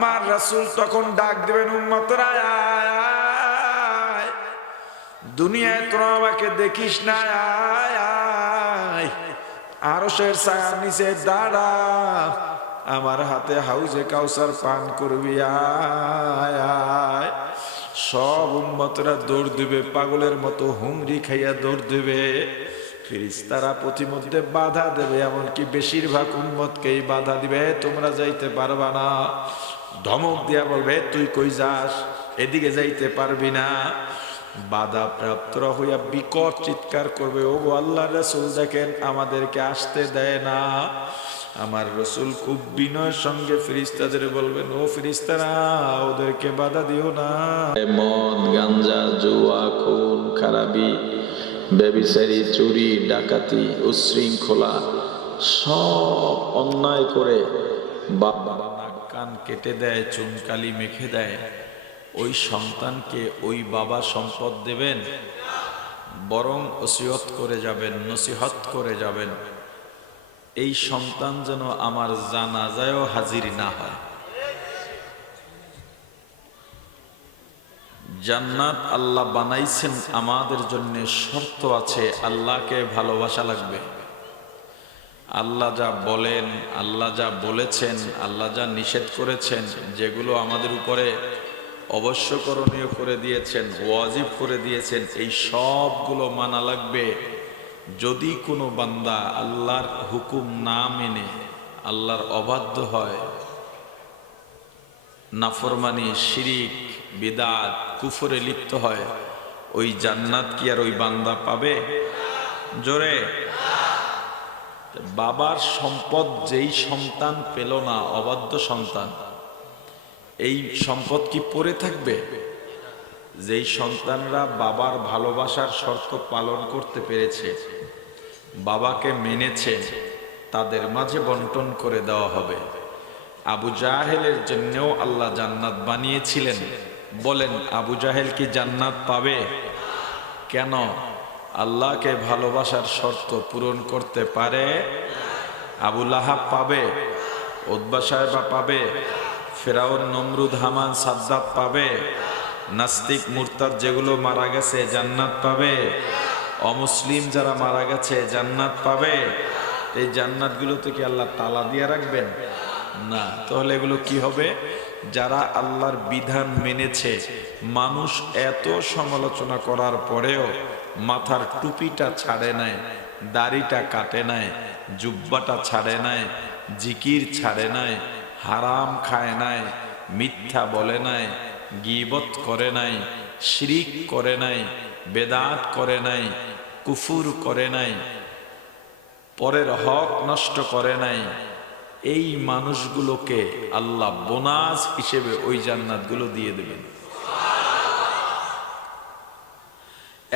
আমার রাসূল তখন ডাক দিবেন, উম্মতরা আয়, দুনিয়ায় তোরা আমাকে দেখিস না, আয় আয়, আরশের ছায়ার নিচে দাঁড়া, আমার হাতে হাউজে কাউসার পান করবি, আয় আয়। সব উম্মতরা দৌড় দিবে, পাগলের মতো হুমড়ি খাইয়া দৌড় দিবে। ফেরেশতারা প্রতিমধ্যে বাধা দেবে, এমনকি বেশিরভাগ উম্মতকেই বাধা দিবে, তোমরা যাইতে পারবা না। ধমক দিয়া বলবে, তুই কই যাস, এদিকে যাইতে পারবি না। বাধা প্রাপ্তরা হইয়া বিকট চিৎকার করবে, ও আল্লাহর রাসূল দেখেন আমাদেরকে আসতে দেয় না। আমার রাসূল খুব বিনয়ের সঙ্গে ফেরেশতাদের বলবেন, ও ফেরেশতারা ওদেরকে বাধা দিও না। মদ, গাঞ্জা, জুয়া, খুন খারাপি, ব্যভিচারী, চুরি, ডাকাতি, উশৃঙ্খলা সব অন্যায় করে বাবা নাক কান কেটে দেয়, চুনকালি মেখে দেয়, ওই সন্তানকে ওই বাবা সম্পদ দেবেন? বরং ওসিয়ত করে যাবেন, নসিহত করে যাবেন, এই সন্তান যেন আমার জানাজায়ও হাজির না হয়। জান্নাত আল্লাহ বানাইছেন আমাদের জন্য, শর্ত আছে, আল্লাহকে ভালোবাসা লাগবে। আল্লাহ যা বলেন, আল্লাহ যা বলেছেন, আল্লাহ যা নিষেধ করেছেন, যেগুলো আমাদের উপরে অবশ্য করণীয় করে দিয়েছেন, ওয়াজিব করে দিয়েছেন, এই সবগুলো মানা লাগবে। যদি কোনো বান্দা আল্লাহর হুকুম না মেনে আল্লাহর অবাধ্য হয়, নাফরমানি, শিরিক, বিদআত, কুফরে লিপ্ত হয়, ওই জান্নাত কি আর ওই বান্দা পাবে? জোরে। বাবার সম্পদ যেই সন্তান পেল না, অবাধ্য সন্তান, এই সম্পদ কি পড়ে থাকবে? যেই সন্তানরা বাবার ভালোবাসার শর্ত পালন করতে পেরেছে, বাবাকে মেনেছে, তাদের মাঝে বন্টন করে দেওয়া হবে। আবু জাহেলের জন্যও আল্লাহ জান্নাত বানিয়েছিলেন। বলেন, আবু জাহেল কি জান্নাত পাবে? কেন? আল্লাহকে ভালোবাসার শর্ত পূরণ করতে পারে। আবু লাহাব পাবে? উতবা সাহেবা পাবে? ফেরাউন, নমরুদ, হামান, সাদ্দাত পাবে? নাস্তিক, মুরতাদ যেগুলো মারা গেছে জান্নাত পাবে? অমুসলিম যারা মারা গেছে জান্নাত পাবে? এই জান্নাতগুলোতে কি আল্লাহ তালা দিয়ে রাখবেন? না। তাহলে এগুলো কি হবে? যারা আল্লাহর বিধান মেনেছে, মানুষ এত সমালোচনা করার পরেও মাথার টুপিটা ছাড়ে নাই, দাড়িটা কাটে নাই, জুব্বাটা ছাড়ে নাই, জিকির ছাড়ে নাই, হারাম খায় নাই, মিথ্যা বলে নাই, গীবত করে নাই, শিরিক করে নাই, বেদাত করে নাই, কুফুর করে নাই, পরের হক নষ্ট করে নাই, এই মানুষগুলোকে আল্লাহ বোনাস হিসেবে ওই জান্নাতগুলো দিয়ে দেবেন।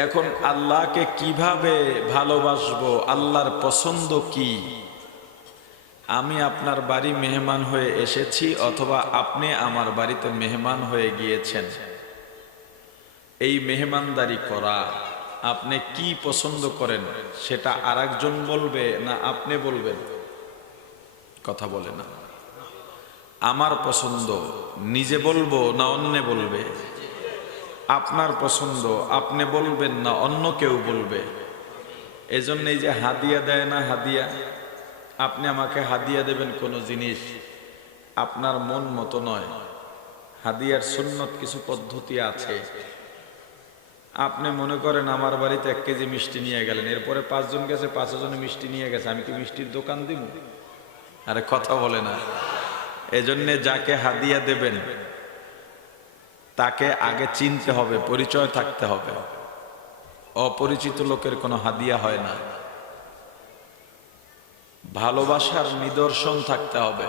এখন আল্লাহকে কিভাবে ভালোবাসবো? আল্লাহর পছন্দ কি? আমি আপনার বাড়ি মেহমান হয়ে এসেছি, অথবা আপনি আমার বাড়িতে মেহমান হয়ে গিয়েছেন, এই মেহমানদারি করা, আপনি কি পছন্দ করেন সেটা আরেকজন বলবে না আপনি বলবেন? কথা বলে না। আমার পছন্দ নিজে বলবো না অন্য বলবে? আপনার পছন্দ আপনি বলবেন না অন্য কেউ বলবে? এজন্য এই যে হাদিয়া দেয় না, হাদিয়া, আপনি আমাকে হাদিয়া দেবেন কোনো জিনিস, আপনার মন মতো নয়। হাদিয়ার সুন্নত কিছু পদ্ধতি আছে। আপনি মনে করেন আমার বাড়িতে 1 কেজি মিষ্টি নিয়ে গেলেন, এরপরে 5 জন গেছে, 5 জনে মিষ্টি নিয়ে গেছে, আমি কি মিষ্টির দোকান দিব? আরে কথা বলে না। এজন্য যাকে হাদিয়া দেবেন তাকে আগে চিনতে হবে, পরিচয় থাকতে হবে। অপরিচিত লোকের কোনো হাদিয়া হয় না। ভালোবাসার নিদর্শন থাকতে হবে।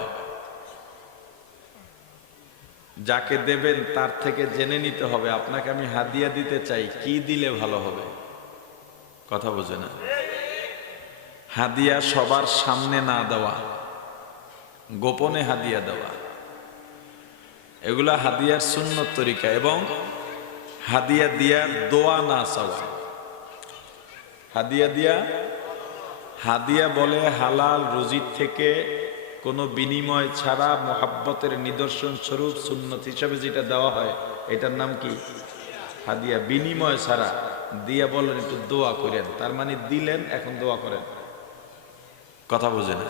যাকে দেবেন তার থেকে জেনে নিতে হবে, আপনাকে আমি হাদিয়া দিতে চাই, কি দিলে ভালো হবে? কথা বোঝে না। হাদিয়া সবার সামনে না দেওয়া, গোপনে হাদিয়া দেওয়া, এগুলা হাদিয়ার সুন্নত তরিকা। এবং হাদিয়া দিয়া দোয়া না চাওয়া। হাদিয়া দিয়া, হাদিয়া বলে হালাল রুজির থেকে কোনো বিনিময় ছাড়া মোহাব্বতের নিদর্শন স্বরূপ সুন্নত হিসাবে যেটা দেওয়া হয় এটার নাম কি? হাদিয়া। বিনিময় ছাড়া দিয়া বলেন একটু দোয়া করেন, তার মানে দিলেন, এখন দোয়া করেন। কথা বোঝে না?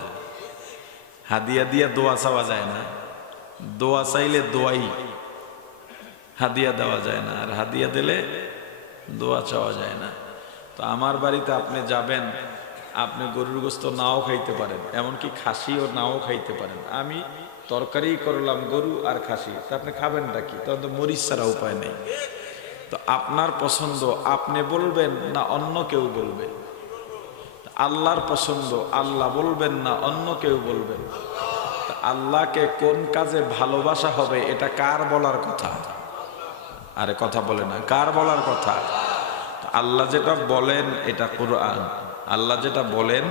হাদিয়া দিয়া দোয়া চাওয়া যায় না, দোয়া চাইলে দোয়াই, হাদিয়া দেওয়া যায় না, আর হাদিয়া দিলে দোয়া চাওয়া যায় না। তো আমার বাড়িতে আপনি যাবেন, আপনি গরুর গোস্ত নাও খাইতে পারেন, এমনকি খাসিও নাও খাইতে পারেন। আমি তরকারি করলাম গরু আর খাসি, তা আপনি খাবেনটা কি? তখন তো মরিচ ছাড়া উপায় নেই। তো আপনার পছন্দ আপনি বলবেন না অন্য কেউ বলবে? আল্লাহর পছন্দ আল্লাহ বলবেন না অন্য কেউ বলবেন? আল্লাহকে কোন কাজে ভালোবাসা হবে এটা কার বলার কথা? আরে কথা বলে না, কার বলার কথা? আল্লাহ যেটা বলেন এটা কোরআন, আল্লাহ যেটা বলেন,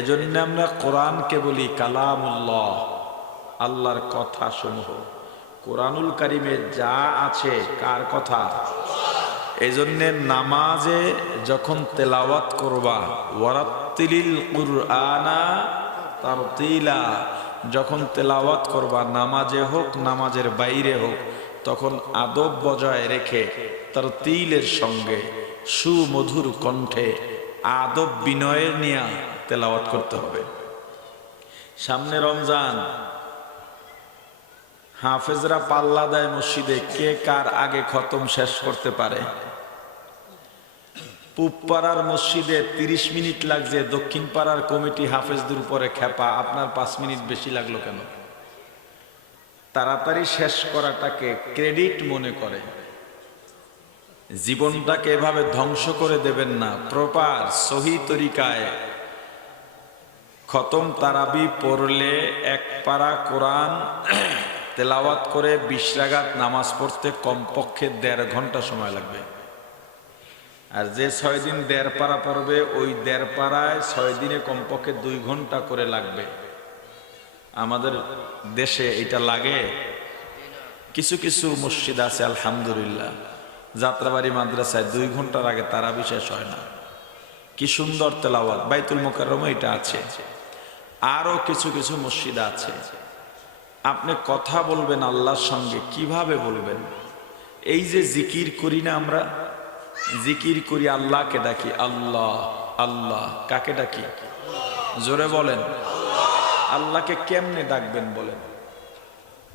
এজন্য আমরা কোরআনকে বলি কালামুল্লাহ, আল্লাহর কথা সমূহ। কোরআনুল কারিমে যা আছে কার কথা? এজন্য নামাজে যখন তেলাওয়াত করবা, ওয়ারাত্তিলিল কুরআনা তারতিলা, যখন তেলাওয়াত করবা নামাজে হোক নামাজের বাইরে হোক, তখন আদব বজায় রেখে তারতিলের সঙ্গে সুমধুর কণ্ঠে আদব বিনয়ে নিয়ে তেলাওয়াত করতে হবে। সামনে রমজান, হাফেজরা পাল্লা দেয় মসজিদে, কে কার আগে খতম শেষ করতে পারে। পূব পাড়ার মসজিদে 30 মিনিট লাগছে, দক্ষিণ পাড়ার কমিটি হাফেজদের উপরে খেপা, আপনার 5 মিনিট বেশি লাগলো কেন? তাড়াতাড়ি শেষ করাটাকে ক্রেডিট মনে করে। জীবনটাকে এভাবে ধ্বংস করে দেবেন না। প্রপার সহি তরিকায় খতম তারাবি পড়লে এক পারা কোরআন তেলাওয়াত করে 20 রাকাত নামাজ পড়তে কমপক্ষে 1.5 ঘন্টা সময় লাগবে। আর যে 6 দিন 1.5 পারা পড়বে, ওই 1.5 পারায় 6 দিনে কমপক্ষে 2 ঘন্টা করে লাগবে। আমাদের দেশে এটা লাগে। কিছু কিছু মসজিদ আছে আলহামদুলিল্লাহ, যাত্রাবাড়ি মাদ্রাসায় 2 ঘন্টার আগে তারাবি শেষ হয় না। কি সুন্দর তেলাওয়াত! বাইতুল মুকাররমে এটা আছে, আরো কিছু কিছু মসজিদ আছে। আপনি কথা বলবেন আল্লাহর সঙ্গে, কিভাবে বলবেন? এই যে জিকির করি না আমরা, জিকির করি, আল্লাহকে ডাকি আল্লাহ আল্লাহ। কাকে ডাকি? জোরে বলেন। আল্লাহকে কেমনে ডাকবেন বলেন?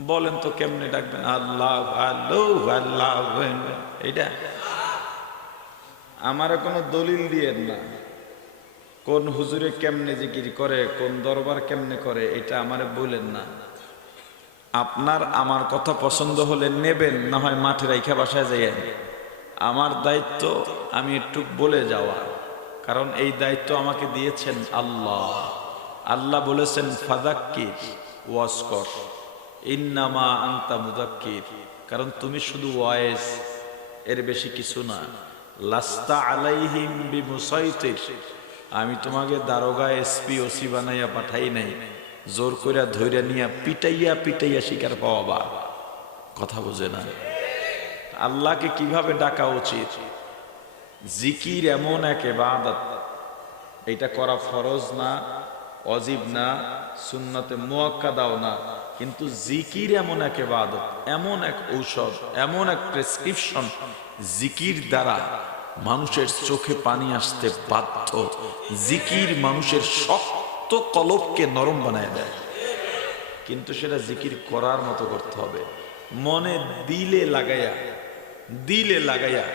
বলেন তো কেমনে ডাকবেন? আল্লাহ আল্লাহ আল্লাহ, এইটা আমার কোনো দলিল দিয়েন না। কোন হুজুরে কেমনে জিকির করে, কোন দরবার কেমনে করে, এটা আমারে বলেন না। আপনার আমার কথা পছন্দ হলে নেবেন, না হয় মাঠে রাইখা বাসায় যাইয়েন। আমার দায়িত্ব আমি একটু বলে যাওয়া, কারণ এই দায়িত্ব আমাকে দিয়েছেন আল্লাহ। আল্লাহ বলেছেন ফাযাক্কির ওয়াজকর ইন্নামা আনতা মুযাক্কির, কারণ তুমি শুধু ওয়াইজ, এর বেশি কিছু না। লাস্তা আলাইহিম বিমুসাইতির, আমি তোমাকে দারোগা এসপি ওসি বানাইয়া পাঠাই নাই, জোর কইরা ধইরা নিয়া পিটাইয়া পিটাইয়া শিকার পাওয়াবা। কথা বুঝে না? আল্লাহকে কিভাবে ডাকা উচিত? জিকির এমন এক ইবাদত, এটা করা ফরজ না, ওয়াজিব না, সুন্নতে মুআক্কাদাও না, কিন্তু জিকির এমন এক ইবাদত, এমন এক ঔষধ, এমন এক প্রেসক্রিপশন, জিকির দ্বারা মানুষের চোখে পানি আসতে বাধ্য। জিকির মানুষের শক্ত কলবকে নরম বানায় দেয়, কিন্তু সেটা জিকির করার মতো করতে হবে। মনে দিলে লাগাইয়া, দিলে লাগাইয়া,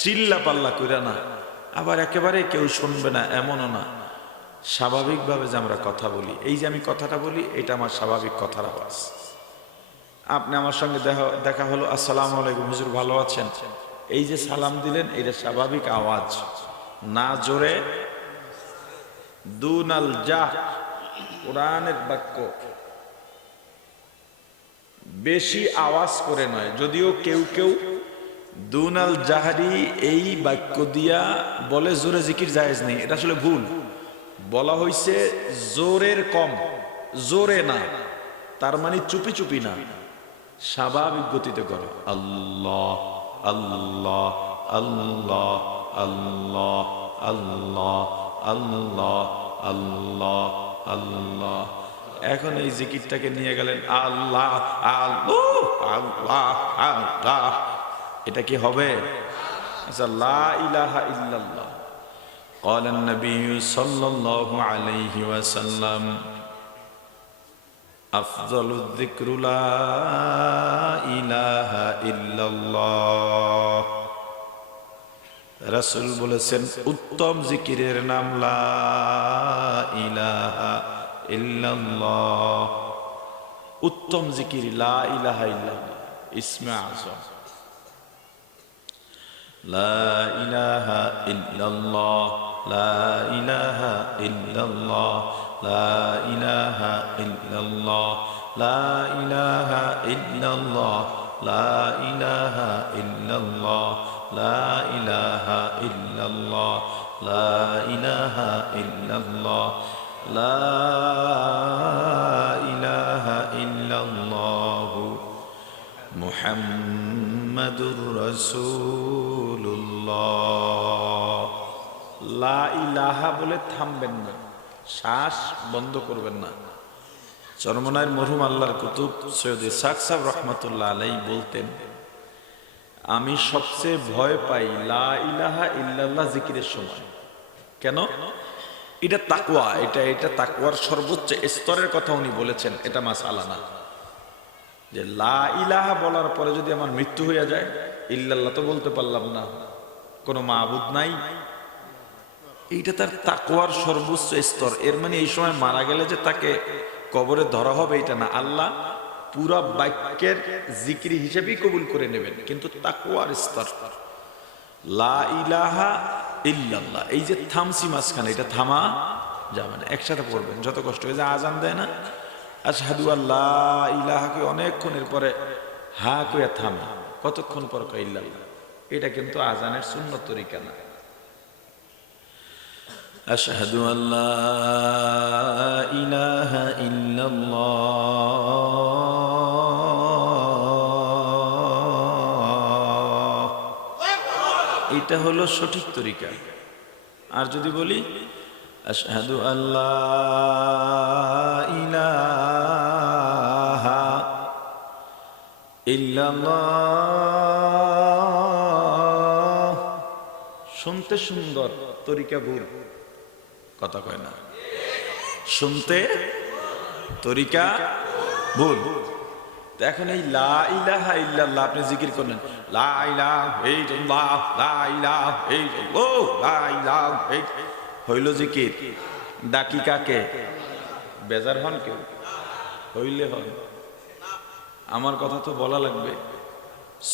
চিল্লা পাল্লা কইরা না, আবার একেবারে কেউ শুনবে না এমনও না। স্বাভাবিকভাবে যে আমরা কথা বলি, এই যে আমি কথাটা বলি, এটা আমার স্বাভাবিক কথার আওয়াজ। আপনি আমার সঙ্গে দেখা হলো, আসসালামু আলাইকুম হুজুর, ভালো আছেন, এই যে সালাম দিলেন, এটা স্বাভাবিক আওয়াজ, না জোরে। দুনাল জাহ, কোরআনের বাক্য, বেশি আওয়াজ করে নয়। যদিও কেউ কেউ দুনাল জাহারি এই বাক্য দিয়া বলে জোরে জিকির জায়েজ নেই, এটা আসলে ভুল। বলা হয়েছে জোরের কম, জোরে না, তার মানে চুপি চুপি না, স্বাভাবিক গতিতে করে। আল্লাহ আল্লাহ আল্লাহ আল্লাহ আল্লাহ আল্লাহ আল্লাহ আল্লাহ এখন এই জিকিরটাকে নিয়ে গেলেন আল্লাহ আল্লাহ আল্লাহ আল্লাহ, এটা কি হবে? আচ্ছা, লা ইলাহা ইল্লাল্লাহ। قال النبي صلى الله عليه وسلم أفضل الذكر لا إله إلا الله। রাসূল বলেছেন উত্তম জিকিরের নাম লা ইলাহা ইল্লাল্লাহ। উত্তম জিকির লা ইলাহা ইল্লাল্লাহ, ইসমে আযম। লা ইলাহা ইল্লাল্লাহ, লা ইলাহা ইল্লাল্লাহ, লা ইলাহা ইল্লাল্লাহ, লা ইলাহা ইল্লাল্লাহ, লা ইলাহা ইল্লাল্লাহ, লা ইলাহা ইল্লাল্লাহ, লা ইলাহা ইল্লাল্লাহ, লা ইলাহা ইল্লাল্লাহ মুহাম্মাদুর রাসূলুল্লাহ। লা ইলাহা বলে থামবেন না, শ্বাস বন্ধ করবেন না। চরমনায়ের মরহুম আল্লাহর কুতুব সৈয়দ ইসহাক সাহেব রহমাতুল্লাহ আলাইহি বলতেন, আমি সবচেয়ে ভয় পাই লা ইলাহা ইল্লাল্লাহ জিকিরের সময়। কেন? এটা তাকওয়া, এটা তাকওয়ার সর্বোচ্চ স্তরের কথা উনি বলেছেন। এটা মাসআলা না যে লা ইলাহা বলার পরে যদি আমার মৃত্যু হয়ে যায়, ইল্লাল্লাহ তো বলতে পারলাম না, কোনো মাবুদ নাই, এইটা তার তাকওয়ার সর্বোচ্চ স্তর। এর মানে এই সময় মারা গেলে যে তাকে কবরে ধরা হবে এটা না, আল্লাহ পুরা বাক্যের জিকির হিসেবেই কবুল করে নেবেন, কিন্তু তাকওয়ার স্তর। লা ইলাহা ইল্লাল্লাহ, এই যে থামসি মাঝখানে, এটা থামা যাবে না, একসাথে পড়বেন। যত কষ্ট হয়ে যায় আজান দেয় না, আশহাদু আল্লা ইলাহাকে অনেকক্ষণের পরে হা কইয়া থামে, কতক্ষণ পর কয় ইল্লাল্লাহ। এটা কিন্তু আজানের সুন্নত তরিকা না। আশহাদু আল্লা ইলাহা ইল্লাল্লাহ, এটা হলো সঠিক তরিকা। আর যদি বলি আশহাদু আল্লা ইলাহা ইল্লাল্লাহ, শুনতে সুন্দর, তরিকা ভুল, কথা কয় না, শুনতে তরিকা ভুল। এখন এই লা ইলাহা ইল্লাল্লাহ আপনি জিকির করলেন, লা ইলাহা ইল্লাল্লাহ, লা ইলাহা ইল্লাল্লাহ, লা ইলাহা ইল্লাল্লাহ, হইল জিকির। ডাকি কাকে? বেজার হন কেউ? হইলে হন, আমার কথা তো বলা লাগবে।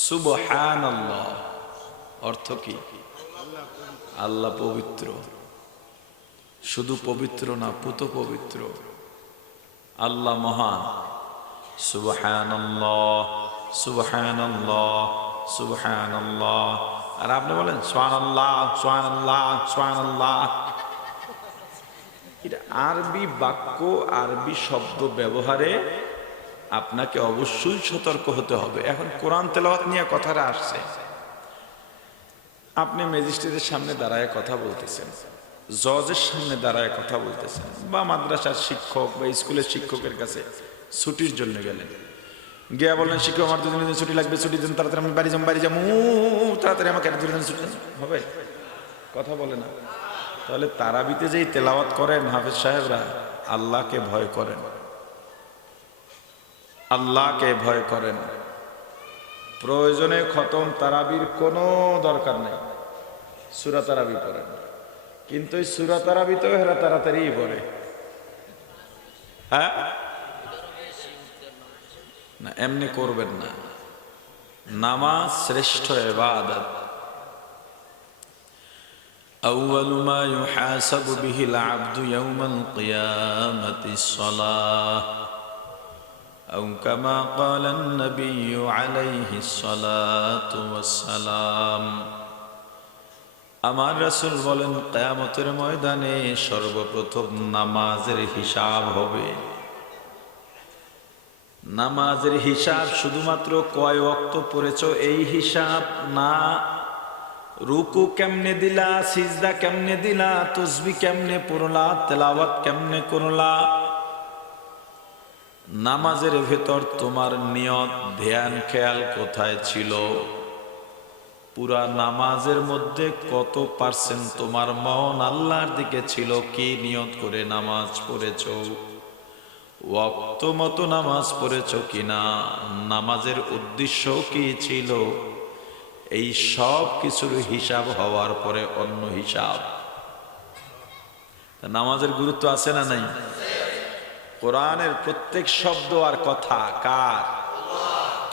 সুবহানাল্লাহ অর্থ কি? আল্লাহ পবিত্র, শুধু পবিত্র না, পুত পবিত্র, আল্লাহ মহান। সুবহানাল্লাহ সুবহানাল্লাহ সুবহানাল্লাহ। আর আপনি বলেন সুবহানাল্লাহ সুবহানাল্লাহ সুবহানাল্লাহ। এটা আরবি বাক্য, আরবি শব্দ ব্যবহারে আপনাকে অবশ্যই সতর্ক হতে হবে। এখন কোরআন তেলাওয়াত নিয়ে কথাটা আসছে, আপনি ম্যাজিস্ট্রেটের সামনে দাঁড়ায় কথা বলতেছেন, জজের সামনে দাঁড়ায় কথা বলতেছেন, বা মাদ্রাসার শিক্ষক বা স্কুলের শিক্ষকের কাছে ছুটির জন্য গেলেন, গিয়া বললেন শিক্ষক আমার 2 দিন ছুটি লাগবে, ছুটি দিন, তাড়াতাড়ি আমি বাড়ি যাবো, তাড়াতাড়ি আমাকে 2 দিন ছুটি হবে, কথা বলে না। তাহলে তারাবিতে যেই তেলাওয়াত করেন হাফেজ সাহেবরা, আল্লাহকে ভয় করেন, আল্লাহকে ভয় করেন। প্রয়োজনে খতম তারাবির কোনো দরকার নেই, সূরা তারাবি পড়েন, কিন্তু এই সূরা তারাবিতেও হেরা তাড়াতাড়ি পড়ে। হ্যাঁ না, এমনি করবেন না। নামাজ শ্রেষ্ঠ ইবাদত। আউয়ালু মা ইউহাসাবু বিহিল আবদু ইয়াওমাল কিয়ামাতিস সালাহ আও কামা ক্বালান নাবিয়্যু আলাইহিস সালাতু ওয়াস সালাম। আমার রাসূল বলেন, কিয়ামতের ময়দানে সর্বপ্রথম নামাজের হিসাব হবে। নামাজের হিসাব শুধুমাত্র কয় ওয়াক্ত পড়েছো এই হিসাব না, রুকু কেমনে দিলা, সিজদা কেমনে দিলা, তাসবিহ কেমনে পড়লা, তেলাওয়াত কেমনে করলা, নামাজের ভেতর তোমার নিয়ত ধ্যান খেয়াল কোথায় ছিল? পুরা নামাজের মধ্যে কত পার্সেন্ট তোমার মন আল্লাহর দিকে ছিল? কি নিয়ত করে নামাজ পড়েছো? ওয়াক্ত মতো নামাজ পড়েছো কিনা? নামাজের উদ্দেশ্য কি ছিল? এই সব কিছুর হিসাব হওয়ার পরে অন্য হিসাব। নামাজের গুরুত্ব আছে না নাই? কোরআনের প্রত্যেক শব্দ আর কথা কার?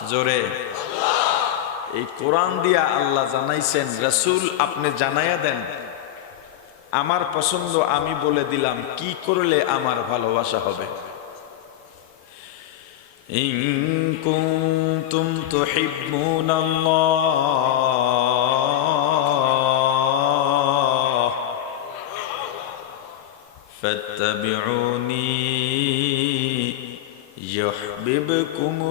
জোরে। এই কোরআন দিয়া আল্লাহ জানাইছেন, রাসূল আপনি জানাইয়া দেন আমার পছন্দ আমি বলে দিলাম, কি করলে আমার ভালোবাসা হবে। ইন কুনতুম তুহিব্বুনাল্লাহ ফাত্তাবিউনি ইউহিব্বুকুমুল্লাহ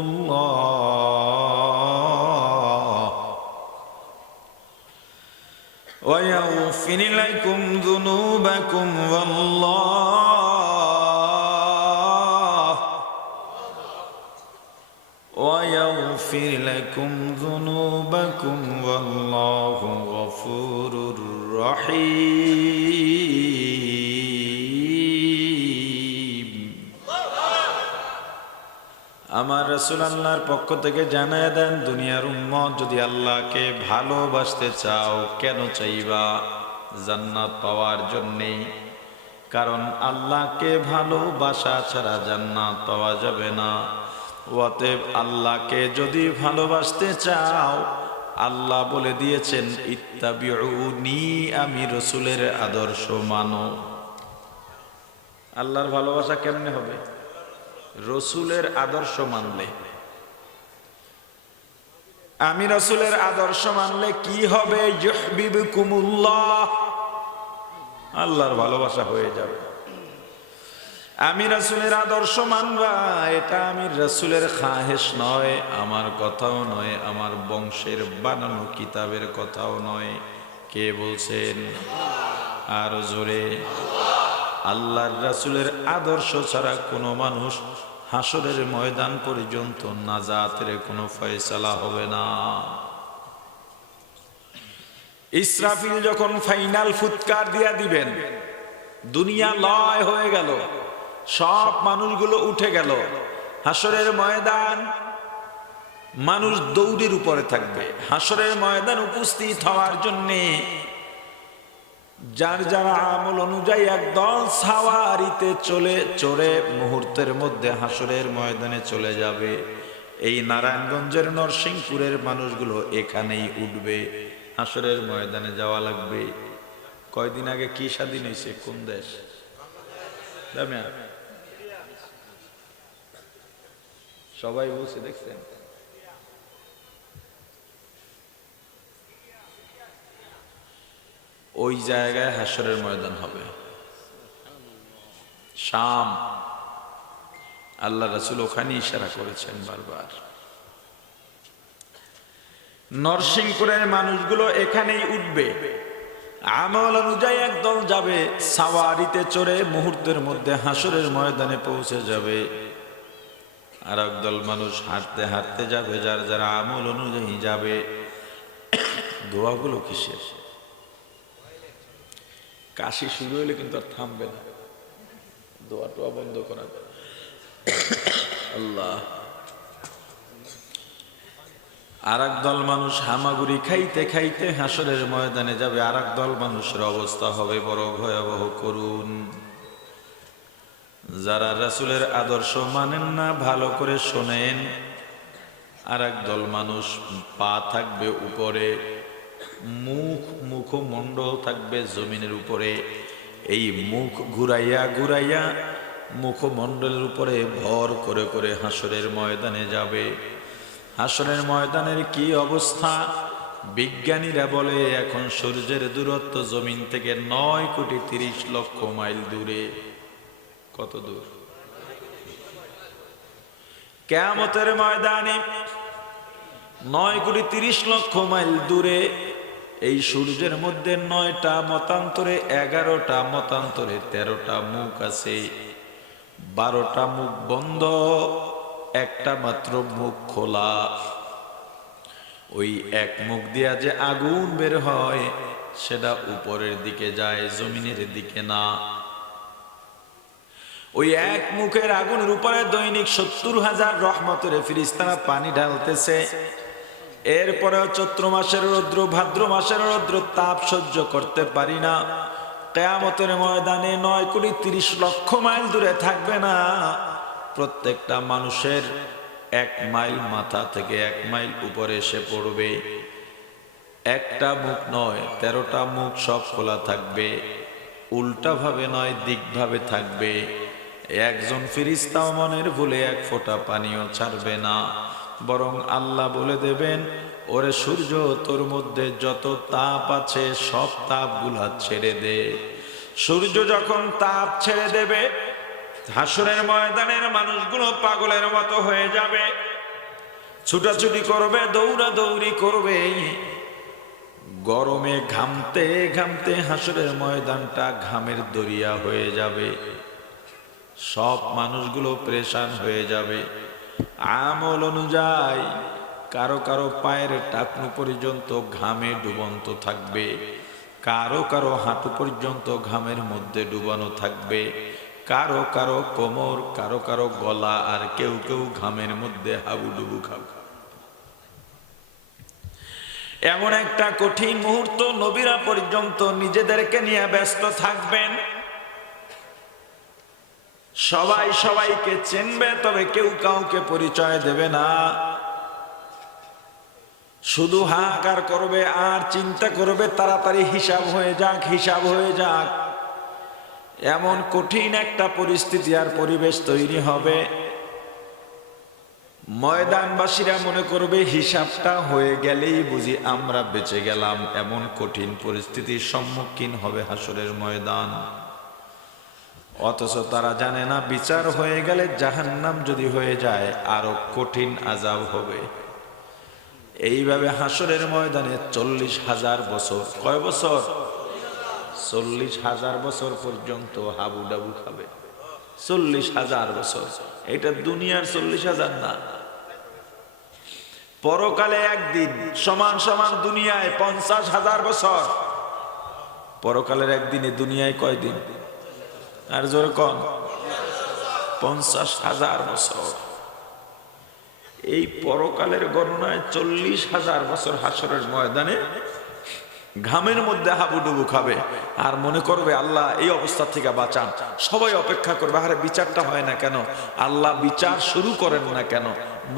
ওয়া ইয়াগফির লাকুম যুনুবাকুম ويغفر لكم ذنوبكم والله غفور رحيم। আমার রাসূল আল্লাহর পক্ষ থেকে জানায় দেন, দুনিয়ার উম্মত যদি আল্লাহকে ভালোবাসতে চাও, কেন চাইবা? জান্নাত পাওয়ার জন্যে। কারণ আল্লাহকে ভালোবাসা ছাড়া জান্নাত পাওয়া যাবে না। অতএব আল্লাহকে যদি ভালোবাসতে চাও, আল্লাহ বলে দিয়েছেন ইত্তাবিউনি, আমি রসুলের আদর্শ মানো। আল্লাহর ভালোবাসা কেমনে হবে? রসুলের আদর্শ মানলে। আমি রসুলের আদর্শ মানলে কি হবে? ইউহিব্বুকুমুল্লাহ, আল্লাহর ভালোবাসা হয়ে যাবে। আমি রাসূলের আদর্শ মানবা, এটা আমি রাসূলের খাহেশ নয়, আমার কথাও নয়, আমার বংশের বানানো কিতাবের কথাও নয়। কে বলছেন? আর জোরে। আল্লাহর রাসূলের আদর্শ ছাড়া কোনো মানুষ হাসরের ময়দান পর্যন্ত নাজাতের কোনো ফয়সালা হবে না। ইসরাফিল যখন ফাইনাল ফুৎকার দিয়া দিবেন, দুনিয়া লয় হয়ে গেল, সব মানুষগুলো উঠে গেল, হাসরের ময়দান মানুষ দৌড়ের উপরে থাকবে। হাসরের ময়দান উপস্থিত হওয়ার জন্যে যার যারা আমল অনুযায়ী একদল সাওয়ারিতে চড়ে মুহূর্তের মধ্যে হাসরের ময়দানে চলে যাবে। এই নারায়ণগঞ্জের নরসিংপুরের মানুষগুলো এখানেই উঠবে, হাসরের ময়দানে যাওয়া লাগবে। কয়দিন আগে কি স্বাধীন হয়েছে? কোন দেশ? সবাই বলছে, দেখছেন? ওই জায়গায় হাসরের ময়দান হবে, শাম। আল্লাহ রাসূল ওখানে ইশারা করেছেন বারবার। নরসিংপুরের মানুষগুলো এখানেই উঠবে, আমল অনুযায়ী একদল যাবে, সাওয়ারিতে চড়ে মুহূর্তের মধ্যে হাসরের ময়দানে পৌঁছে যাবে। আর একদল মানুষ হাঁটতে হাঁটতে যাবে, যার যারা আমল অনুযায়ী যাবে। দোয়াগুলো কিসের? কাশি শুরু হইলে কিন্তু আর থামবে না, দোয়াটা বন্ধ করা যাবে। আল্লাহ। আর একদল মানুষ হামাগুড়ি খাইতে খাইতে হাসরের ময়দানে যাবে। আর একদল মানুষের অবস্থা হবে বড় ভয়াবহ করুন। যারা রাসূলের আদর্শ মানেন না, ভালো করে শোনেন। আর একদল মানুষ পা থাকবে উপরে, মুখমণ্ডল থাকবে জমিনের উপরে। এই মুখ ঘুরাইয়া ঘুরাইয়া মুখমণ্ডলের উপরে ভর করে করে হাসরের ময়দানে যাবে। হাসরের ময়দানের কি অবস্থা? বিজ্ঞানীরা বলে এখন সূর্যের দূরত্ব জমিন থেকে 9,30,00,000 মাইল দূরে। কত দূর? কিয়ামতের ময়দানে 9,30,00,000 মাইল দূরে। এই সূর্যের মধ্যে 9টা মতান্তরে 11টা মতান্তরে 13টা মুখ আছে। 12টা মুখ বন্ধ, একটা মাত্র মুখ খোলা। ওই এক মুখ দিয়া যে আগুন বের হয় সেটা উপরের দিকে যায়, জমিনের দিকে না। ওই এক মুখের আগুনের উপরে দৈনিক 70,000 রহমতের ফেরেশতারা পানি ঢালতেছে। এরপরেও চৈত্র মাসের রৌদ্র, ভাদ্র মাসের রৌদ্র তাপ সহ্য করতে পারি না। কিয়ামতের ময়দানে 9,30,00,000 মাইল দূরে থাকবে না, প্রত্যেকটা মানুষের 1 মাইল মাথা থেকে 1 মাইল উপরে এসে পড়বে। একটা মুখ নয়, 13টা মুখ সব খোলা থাকবে, উল্টা ভাবে নয়, দিক ভাবে থাকবে। একজন ফেরেশতাও মনের ভুলে 1 ফোঁটা পানিও ছাড়বে না, বরং আল্লাহ বলে দেবেন, ওরে সূর্য, তোর মধ্যে যত তাপ আছে সব তাপগুলা ছেড়ে দে। সূর্য যখন তাপ ছেড়ে দেবে, হাসরের ময়দানের মানুষগুলো পাগলের মতো হয়ে যাবে, ছুটাছুটি করবে, দৌড়াদৌড়ি করবে। গরমে ঘামতে ঘামতে হাসরের ময়দানটা ঘামের দরিয়া হয়ে যাবে, সব মানুষগুলো পেরেশান হয়ে যাবে। আমল অনুযায়ী কারো কারো পায়ের টাকনু পর্যন্ত ঘামে ডুবন্ত থাকবে, কারো কারো হাঁটু পর্যন্ত ঘামের মধ্যে ডুবানো থাকবে, কারো কারো কোমর, কারো কারো গলা, আর কেউ কেউ ঘামের মধ্যে হাবুডুবু খাবে। এমন একটা কঠিন মুহূর্ত, নবীরা পর্যন্ত নিজেদেরকে নিয়ে ব্যস্ত থাকবেন। সবাই সবাইকে চিনবে, তবে কেউ কাউকে পরিচয় দেবে না। শুধু হাহাকার করবে আর চিন্তা করবে তাড়াতাড়ি হিসাব হয়ে যাক, হিসাব হয়ে যাক। এমন কঠিন একটা পরিস্থিতি আর পরিবেশ তৈরি হবে, ময়দানবাসীরা মনে করবে হিসাবটা হয়ে গেলেই বুঝি আমরা বেঁচে গেলাম। এমন কঠিন পরিস্থিতির সম্মুখীন হবে হাসরের ময়দান। অথচ তারা জানে না, বিচার হয়ে গেলে জাহান্নাম যদি হয়ে যায় আরো কঠিন আযাব হবে। এইভাবে হাসরের ময়দানে 40,000 বছর, কয় বছর? 40,000 বছর পর্যন্ত হাবুডাবু খাবে। 40,000 বছর, এটা দুনিয়ার 40,000 না। পরকালে একদিন সমান সমান দুনিয়ায় 50,000 বছর। পরকালের একদিনে দুনিয়ায় কয়দিন? আর জোরে কন, 50,000 বছর। এই পরকালের গণনায় 40,000 বছর হাসরের ময়দানে ঘামের মধ্যে হাবুডুবু খাবে, আর মনে করবে আল্লাহ এই অবস্থা থেকে বাঁচান। সবাই অপেক্ষা করবে, আরে বিচারটা হয় না কেন, আল্লাহ বিচার শুরু করেন না কেন।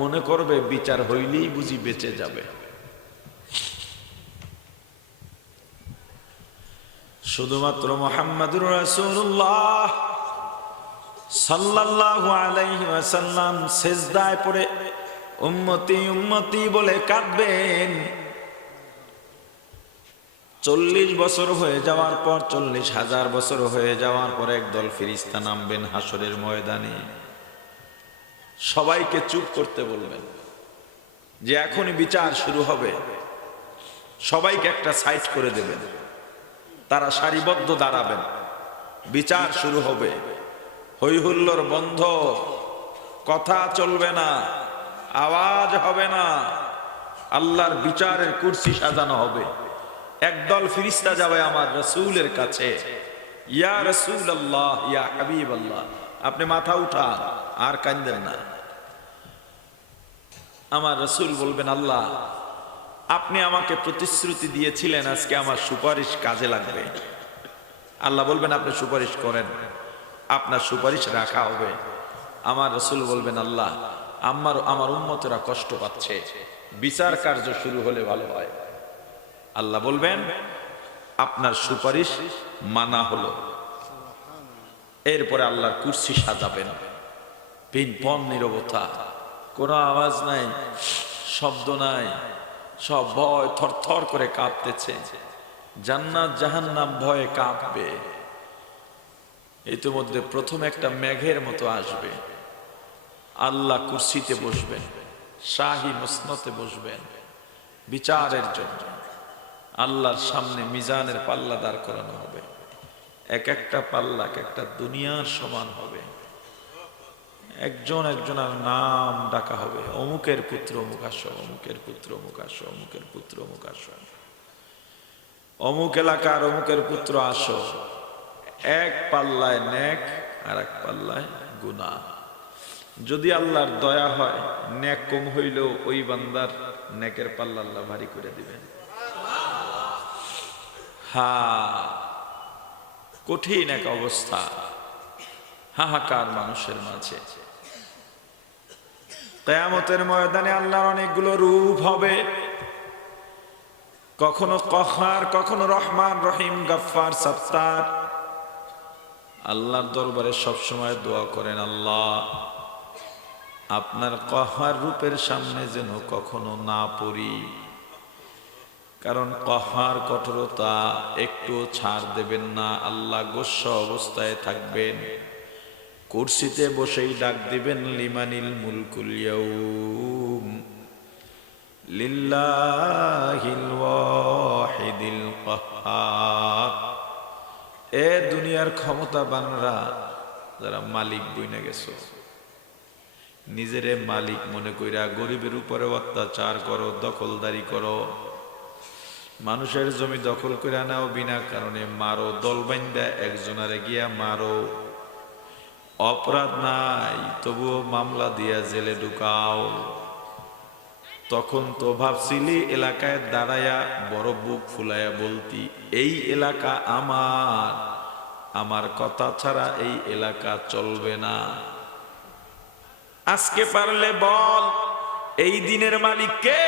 মনে করবে বিচার হইলেই বুঝি বেঁচে যাবে। শুধুমাত্র মুহাম্মাদুর রাসূলুল্লাহ সাল্লাল্লাহু আলাইহি ওয়াসাল্লাম সিজদায় পড়ে উম্মতি উম্মতি বলে কাঁদবেন। 40 বছর হয়ে যাওয়ার পর, 40,000 বছর হয়ে যাওয়ার পর একদল ফেরেশতা নামবেন হাসরের ময়দানে। সবাইকে চুপ করতে বলবেন যে এখনই বিচার শুরু হবে। সবাইকে একটা সাইড করে দেবেন, তারা সারিবদ্ধ দাঁড়াবেন, বিচার শুরু হবে। হই হুল্লোড় বন্ধ, কথা চলবে না, আওয়াজ হবে না। আল্লাহর বিচারের কুরসি সাজানো হবে। একদল ফেরেশতা যাবে আমার রাসূলের কাছে, ইয়া রাসূলুল্লাহ, ইয়া হাবিবাল্লাহ, আপনি মাথা উঠান আর কাঁদেন না। আমার রাসূল বলবেন, আল্লাহ আপনি আমাকে প্রতিশ্রুতি দিয়েছিলেন আজকে আমার সুপারিশ কাজে লাগবে। আল্লাহ বলবেন আপনি সুপারিশ করেন, আপনার সুপারিশ রাখা হবে। আমার রাসূল বলবেন, আল্লাহ আমার উম্মতেরা কষ্ট পাচ্ছে, বিচার কার্য শুরু হলে ভালো হয়। আল্লাহ বলবেন আপনার সুপারিশ মানা হলো। এরপরে আল্লাহর কুরসি সাজাবেন, পিনপন নীরবতা, কোনো আওয়াজ নাই, শব্দ নাই, সব ভয় থরথর করে কাঁপতেছে। জান্নাত জাহান্নাম ভয়ে কাঁপবে। ইতিমধ্যে প্রথম একটা মেঘের মতো আসবে। আল্লাহ কুরসিতে বসবেন, শাহী মসনদে বসবেন বিচারের জন্য। আল্লাহর সামনে মিজানের পাল্লা দাঁড় করানো হবে। এক একটা পাল্লা এক একটা দুনিয়ার সমান হবে। একজন একজনের নাম ডাকা হবে, অমুকের পুত্র অমুক আসো, অমুকের পুত্র অমুক আসো, অমুকের পুত্র অমুক আসো, অমুক এলাকার অমুকের পুত্র আসো। এক পাল্লায় নেক আর এক পাল্লায় গুনাহ। যদি আল্লাহর দয়া হয়, নেক কম হইলেও ওই বান্দার নেকের পাল্লা আল্লাহ ভারী করে দিবেন। কঠিন এক অবস্থা, হাহাকার মানুষের মাঝে। কিয়ামতের ময়দানে আল্লাহর অনেকগুলো রূপ হবে, কখনো কহার, কখনো রহমান রহিম গাফফার সত্তার। আল্লাহর দরবারে সবসময় দোয়া করেন, আল্লাহ আপনার কহার রূপের সামনে যেন কখনো না পড়ি, কারণ কহার কঠোরতা একটুও ছাড় দেবেন না। আল্লাহ গোস্ব অবস্থায় থাকবেন, কুরসিতে বসেই ডাক দিবেন, লিমানিল মুলকুল ইয়াউম লিল্লাহিল ওয়াহিদিল কাহ্হার। এ দুনিয়ার ক্ষমতাবানরা যারা মালিক বইনা গেছো, নিজেরে মালিক মনে কইরা গরিবের উপরে অত্যাচার করো, দখলদারি করো, মানুষের জমি দখল করে নাও, বিনা কারণে মারো, দল বাইন্দা একজনারে গিয়া মারো, অপরাধ নাই তবুও মামলা দিয়া জেলে ঢুকাও। তখন তো ভাবছিলি এলাকায় দাঁড়ায়া বড় বুক ফুলায়া বলতি, এই এলাকা আমার, আমার কথা ছাড়া এই এলাকা চলবে না। আজকে পারলে বল, এই দিনের মালিক কে?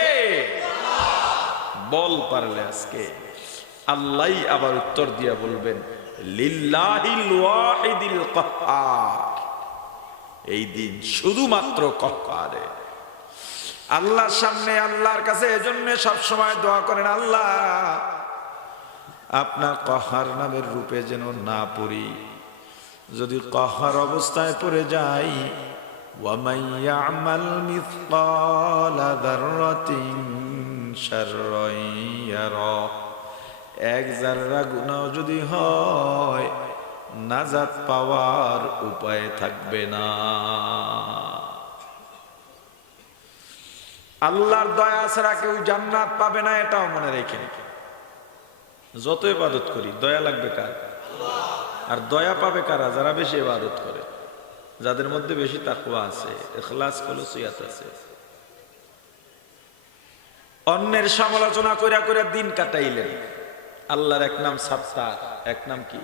বল পারলে আজকে। আল্লাহ আবার উত্তর দিয়া বলবেন, লিল্লাহিল ওয়াহিদিল কাহ্হার। এই দিন শুধুমাত্র কাহ্হারে। আল্লাহর সামনে, আল্লাহর কাছে এজন্য সবসময় দোয়া করেন, আল্লাহ আপনার কাহ্হার নামের রূপে যেন না পড়ি। যদি কাহ্হার অবস্থায় পড়ে যাই, ওয়ামান ইয়ামাল মিসকালা যাররাতিন শাররান ইয়ারা, এক যাররা গুনাহ যদি হয়, নাজাত পাওয়ার উপায় থাকবে না। আল্লাহর দয়া ছাড়া কেউ জান্নাত পাবে না, এটাও মনে রেখে। যত ইবাদত করি, দয়া লাগবে কার? আর দয়া পাবে কারা? যারা বেশি ইবাদত করে, যাদের মধ্যে বেশি তাকওয়া আছে, ইখলাস খলুসিয়াত আছে। অন্যের সমালোচনা কইরা কইরা দিন কাটাইলেন। আল্লাহর এক নাম সাত্তার, এক নাম কি?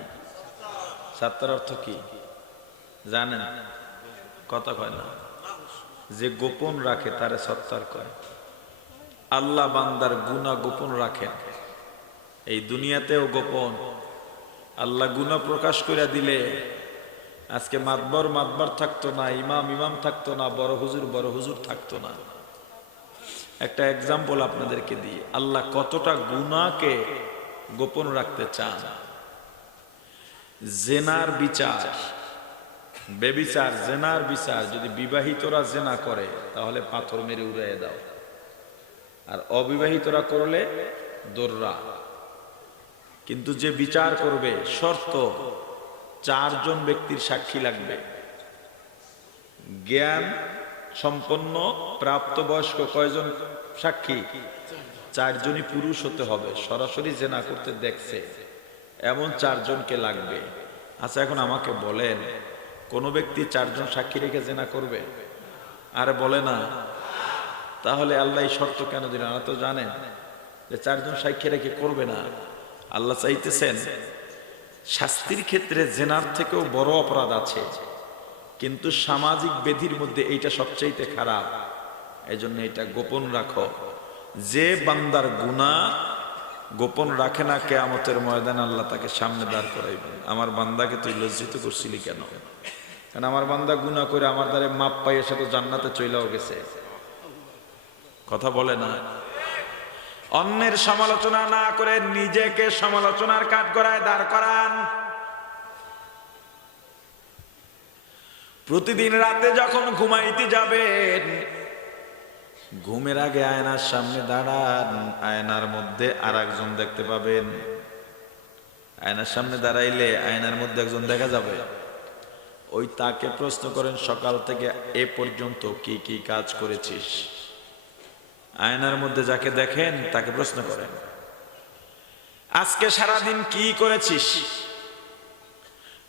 সাত্তার অর্থ কি জানেন? কথা কয় না। যে গোপন রাখে তারে সত্তার কয়। আল্লাহ বান্দার গুনাহ গোপন রাখেন, এই দুনিয়াতেও গোপন। আল্লাহ গুনাহ প্রকাশ করে দিলে আজকে মাতবার থাকতো না, ইমাম থাকতো না, বড় হুজুর থাকতো না। একটা এক্সাম্পল আপনাদেরকে দিই, আল্লাহ কতটা গুনাহকে গোপন রাখতে চান। জেনার বিচার, বেবিচার, জেনার বিচার যদি বিবাহিতরা জেনা করে তাহলে পাথর মেরে উড়িয়ে দাও, আর অবিবাহিতরা করলে দোররা। কিন্তু যে বিচার করবে, শর্ত 4 জন ব্যক্তির সাক্ষী লাগবে। জ্ঞান সম্পন্ন প্রাপ্তবয়স্ক কয়জন সাক্ষী? 4 জনই পুরুষ হতে হবে, সরাসরি জেনা করতে দেখছে এমন 4 জনকে লাগবে। আচ্ছা, এখন আমাকে বলেন, কোন ব্যক্তি 4 জন সাক্ষী রেখে জেনা করবে? আরে বলে না। তাহলে আল্লাহ এই শর্ত কেন দিলেন? আপনারা তো জানেন যে 4 জন সাক্ষী রেখে করবে না। আল্লাহ চাইতেছেন শাস্তির ক্ষেত্রে জেনার থেকেও বড় অপরাধ আছে, কিন্তু সামাজিক বেধির মধ্যে এইটা সবচাইতে খারাপ, এজন্য এটা গোপন রাখো। যে বান্দার গুনাহ গোপন রাখে না, কিয়ামতের ময়দানে আল্লাহ তাকে সামনে দাঁড় করাইবেন। আমার বান্দাকে তুই লজ্জিত করছিলি কেন? কারণ আমার বান্দা গুনাহ করে আমার দ্বারে মাপ পাইয়ে সে তো জান্নাতে চইলাও গেছে। কথা বলে না। অন্যের সমালোচনা না করে নিজেকে সমালোচনার কাঠগড়ায় দাঁড় করান। প্রতিদিন রাতে যখন ঘুমাইতে যাবেন, ঘুমের আগে আয়নার সামনে দাঁড়ান। আয়নার মধ্যে আর একজন দেখতে পাবেন। আয়নার সামনে দাঁড়াইলে আয়নার মধ্যে একজন দেখা যাবে। ওই তাকে প্রশ্ন করেন, সকাল থেকে এ পর্যন্ত কি কি কাজ করেছিস? আয়নার মধ্যে যাকে দেখেন তাকে প্রশ্ন করেন, আজকে সারাদিন কি করেছিস?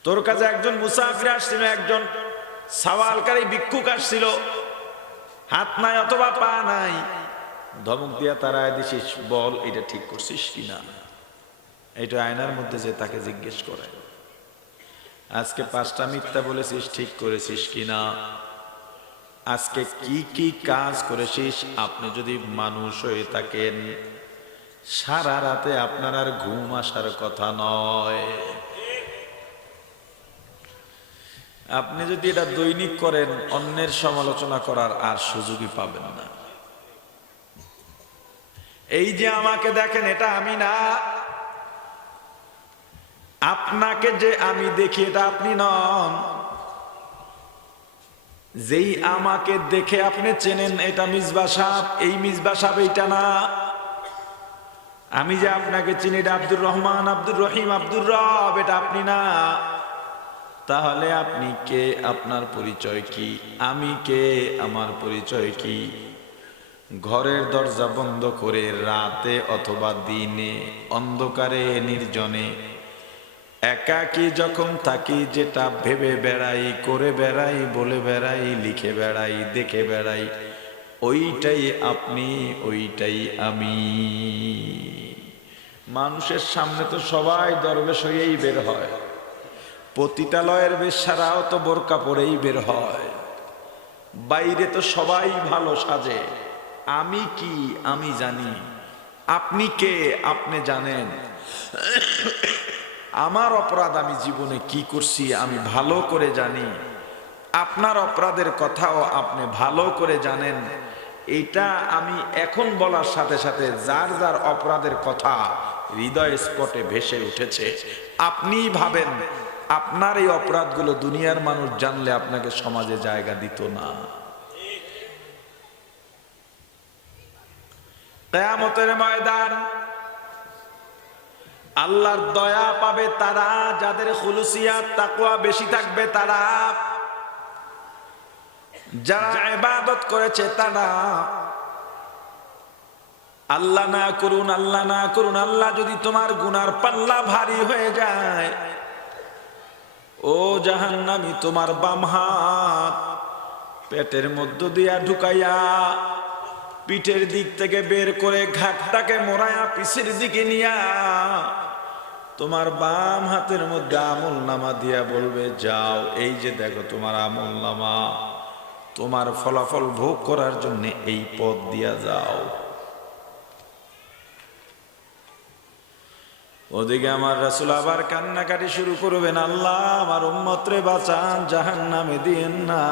তোর কাছে একজন মুসাফির আসছিল, একজন সওয়ালকারী ভিক্ষুক আসছিল, হাত নাই অথবা পা নাই, ধমক দিয়া তারায় দিছিস, বল এটা ঠিক করছিস কিনা? এটা আয়নার মধ্যে যে তাকে জিজ্ঞেস করে। আজকে 5টা মিথ্যা বলেছিস, ঠিক করেছিস কিনা? আজকে কি কি কাজ করেছিস? আপনি যদি মানুষ হয়ে থাকেন, সারা রাতে আপনার আর ঘুম আসার কথা নয়। আপনি যদি এটা দৈনিক করেন, অন্যের সমালোচনা করার আর সুযোগই পাবেন না। এই যে আমাকে দেখেন, এটা আমি না। আপনাকে যে আমি দেখি, এটা আপনি নন। যেই আমাকে দেখে আপনি চেনেন এটা মিসবাহ সাহেব, এই মিসবাহ সাহেব এইটা না। আমি যে আপনাকে চিনি এটা আব্দুর রহমান, আব্দুর রহিম, আব্দুর রব, এটা আপনি না। তাহলে আপনি কে? আপনার পরিচয় কি? আমি কে? আমার পরিচয় কি? ঘরের দরজা বন্ধ করে রাতে অথবা দিনে অন্ধকারে নির্জনে একাকী যখন থাকি, যেটা ভেবে বেড়াই, করে বেড়াই, বলে বেড়াই, লিখে বেড়াই, দেখে বেড়াই, ওইটাই আপনি, ওইটাই আমি। মানুষের সামনে তো সবাই দরবেশ হয়েই বের হয়, পতিতালয়ের বেশ্যারাও তো বোরকা পরেই বের হয়, বাইরে তো সবাই ভালো সাজে। আমি কি? আমি জানি। আপনি কে? আপনি জানেন। আমার অপরাধ আমি জীবনে কি করছি আমি ভালো করে জানি। আপনার অপরাধের কথাও আপনি ভালো করে জানেন। এটা আমি এখন বলার সাথে সাথে যার যার অপরাধের কথা হৃদয় স্পটে ভেসে উঠেছে। আপনি ভাবেন আপনার এই অপরাধগুলো দুনিয়ার মানুষ জানলে আপনাকে সমাজে জায়গা দিত না। কিয়ামতের ময়দান আল্লাহর দয়া পাবে তারা, যাদের খুলুসিয়াত তাকওয়া বেশি থাকবে তারা, যারা ইবাদত করেছে তারা। আল্লাহ না করুন, আল্লাহ না করুন, আল্লাহ যদি তোমার গুনার পাল্লা ভারী হয়ে যায়, ও জাহান্নামী, তোমার বাম হাত পেটের মধ্য দিয়া ঢুকাইয়া পিঠের দিক থেকে বের করে ঘাটটাকে মোড়ায়া পিছের দিকে নিয়া তোমার বাম হাতের মধ্যে আমল নামা দিয়া বলবে, যাও, এই যে দেখো তোমার আমল নামা, তোমার ফলাফল ভোগ করার জন্য এই পথ দিয়া যাও। ওদিকে আমার রাসূল আবার কান্নাকাটি শুরু করবেন, আল্লাহ আমার উম্মত রে বাঁচান, জাহান্নামে দিয়েন না।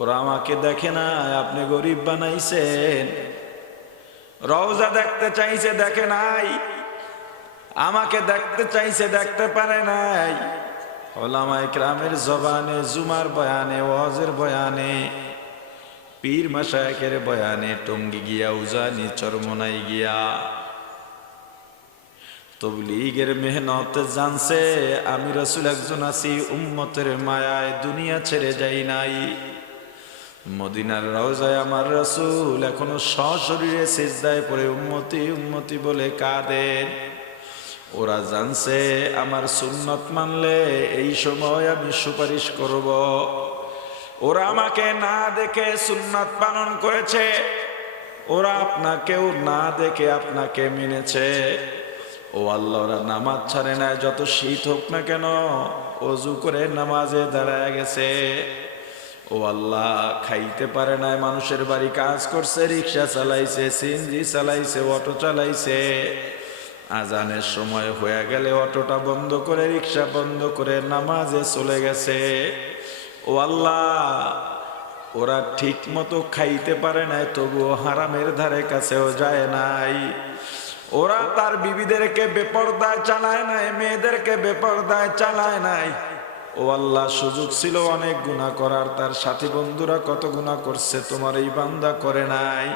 ওরা আমাকে দেখে না, আপনি গরিব বানাইছেন। রওজা দেখতে চাইছে, দেখে নাই। আমাকে দেখতে চাইছে, দেখতে পারে নাই। ওলামায়ে কেরামের জবানে, জুমার বয়ানে, ওয়াজের বয়ানে, পীর মাশায়েখের বয়ানে, টঙ্গী গিয়া, উজানি, চরমনাই গিয়া তবলীগের মেহনত জানছে আমি রাসূল একজন আছি, উম্মতের মায়ায় দুনিয়া ছেড়ে যাই নাই। মদিনার রওজায় আমার রাসূল এখনো সশরীরে সিজদায় পড়ে উম্মতি উম্মতি বলে কাঁদেন। ওরা জানছে আমার সুন্নত মানলে এই সময় আমি সুপারিশ করব। ওরা আমাকে না দেখে সুন্নত পালন করেছে, ওরা আপনাকেও না দেখে আপনাকে মেনেছে। ও আল্লাহ, ওরা নামাজ ছাড়ে নাই, যত শীত হোক না কেন ওযু করে নামাজে দাঁড়ায় গেছে। ও আল্লাহ, খাইতে পারে নাই, মানুষের বাড়ি কাজ করছে, রিক্সা চালাইছে, সিএনজি চালাইছে, অটো চালাইছে। আজানের সময় হয়ে গেলে অটোটা বন্ধ করে, রিক্সা বন্ধ করে নামাজে চলে গেছে। ও আল্লাহ, ওরা ঠিক মতো খাইতে পারে নাই, তবুও হারামের ধারে কাছেও যায় নাই। ওরা তার বিবিদেরকে বেপরদায় চালায় নাই, মেয়েদেরকে বেপরদায় চালায় নাই। ও আল্লাহ, সুযোগ ছিল অনেক গুনাহ করার, তার সাথী বন্ধুরা কত গুনাহ করছে, তোমার এই বান্দা করে নাই।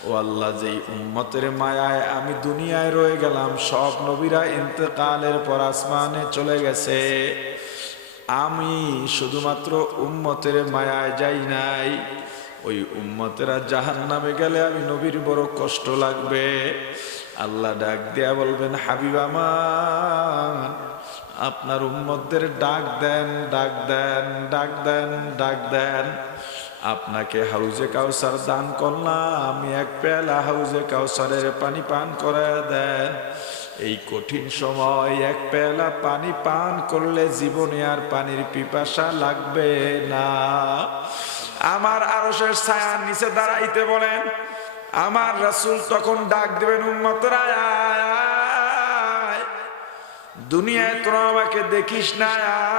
ও ও আল্লাহ, যেই উম্মতের মায়ায় আমি দুনিয়ায় রয়ে গেলাম, সব নবীরা ইন্তেকালের পর আসমানে চলে গেছে, আমি শুধুমাত্র উম্মতের মায়ায় যাই নাই। ওই উম্মতেরা জাহান্নামে গেলে আমি নবীর বড় কষ্ট লাগবে। আল্লাহ ডাক দেয়া বলবেন, হাবিব আমার, আপনার উম্মতদের ডাক দেন, ডাক দেন, ডাক দেন, ডাক দেন। আপনাকে হাউজে কাউসার দান করলাম, আমি এক পেয়ালা হাউজে কাউসারের পানি পান করায় দেন। এই কঠিন সময় এক পেয়ালা পানি পান করলে জীবনে আর পানির পিপাসা লাগবে না। আমার আরশের ছায়ার নিচে দাঁড়াইতে বলেন। আমার রাসূল তখন ডাক দেবেন, উম্মতরা আয়, দুনিয়ায় তোরা আমাকে দেখিস না,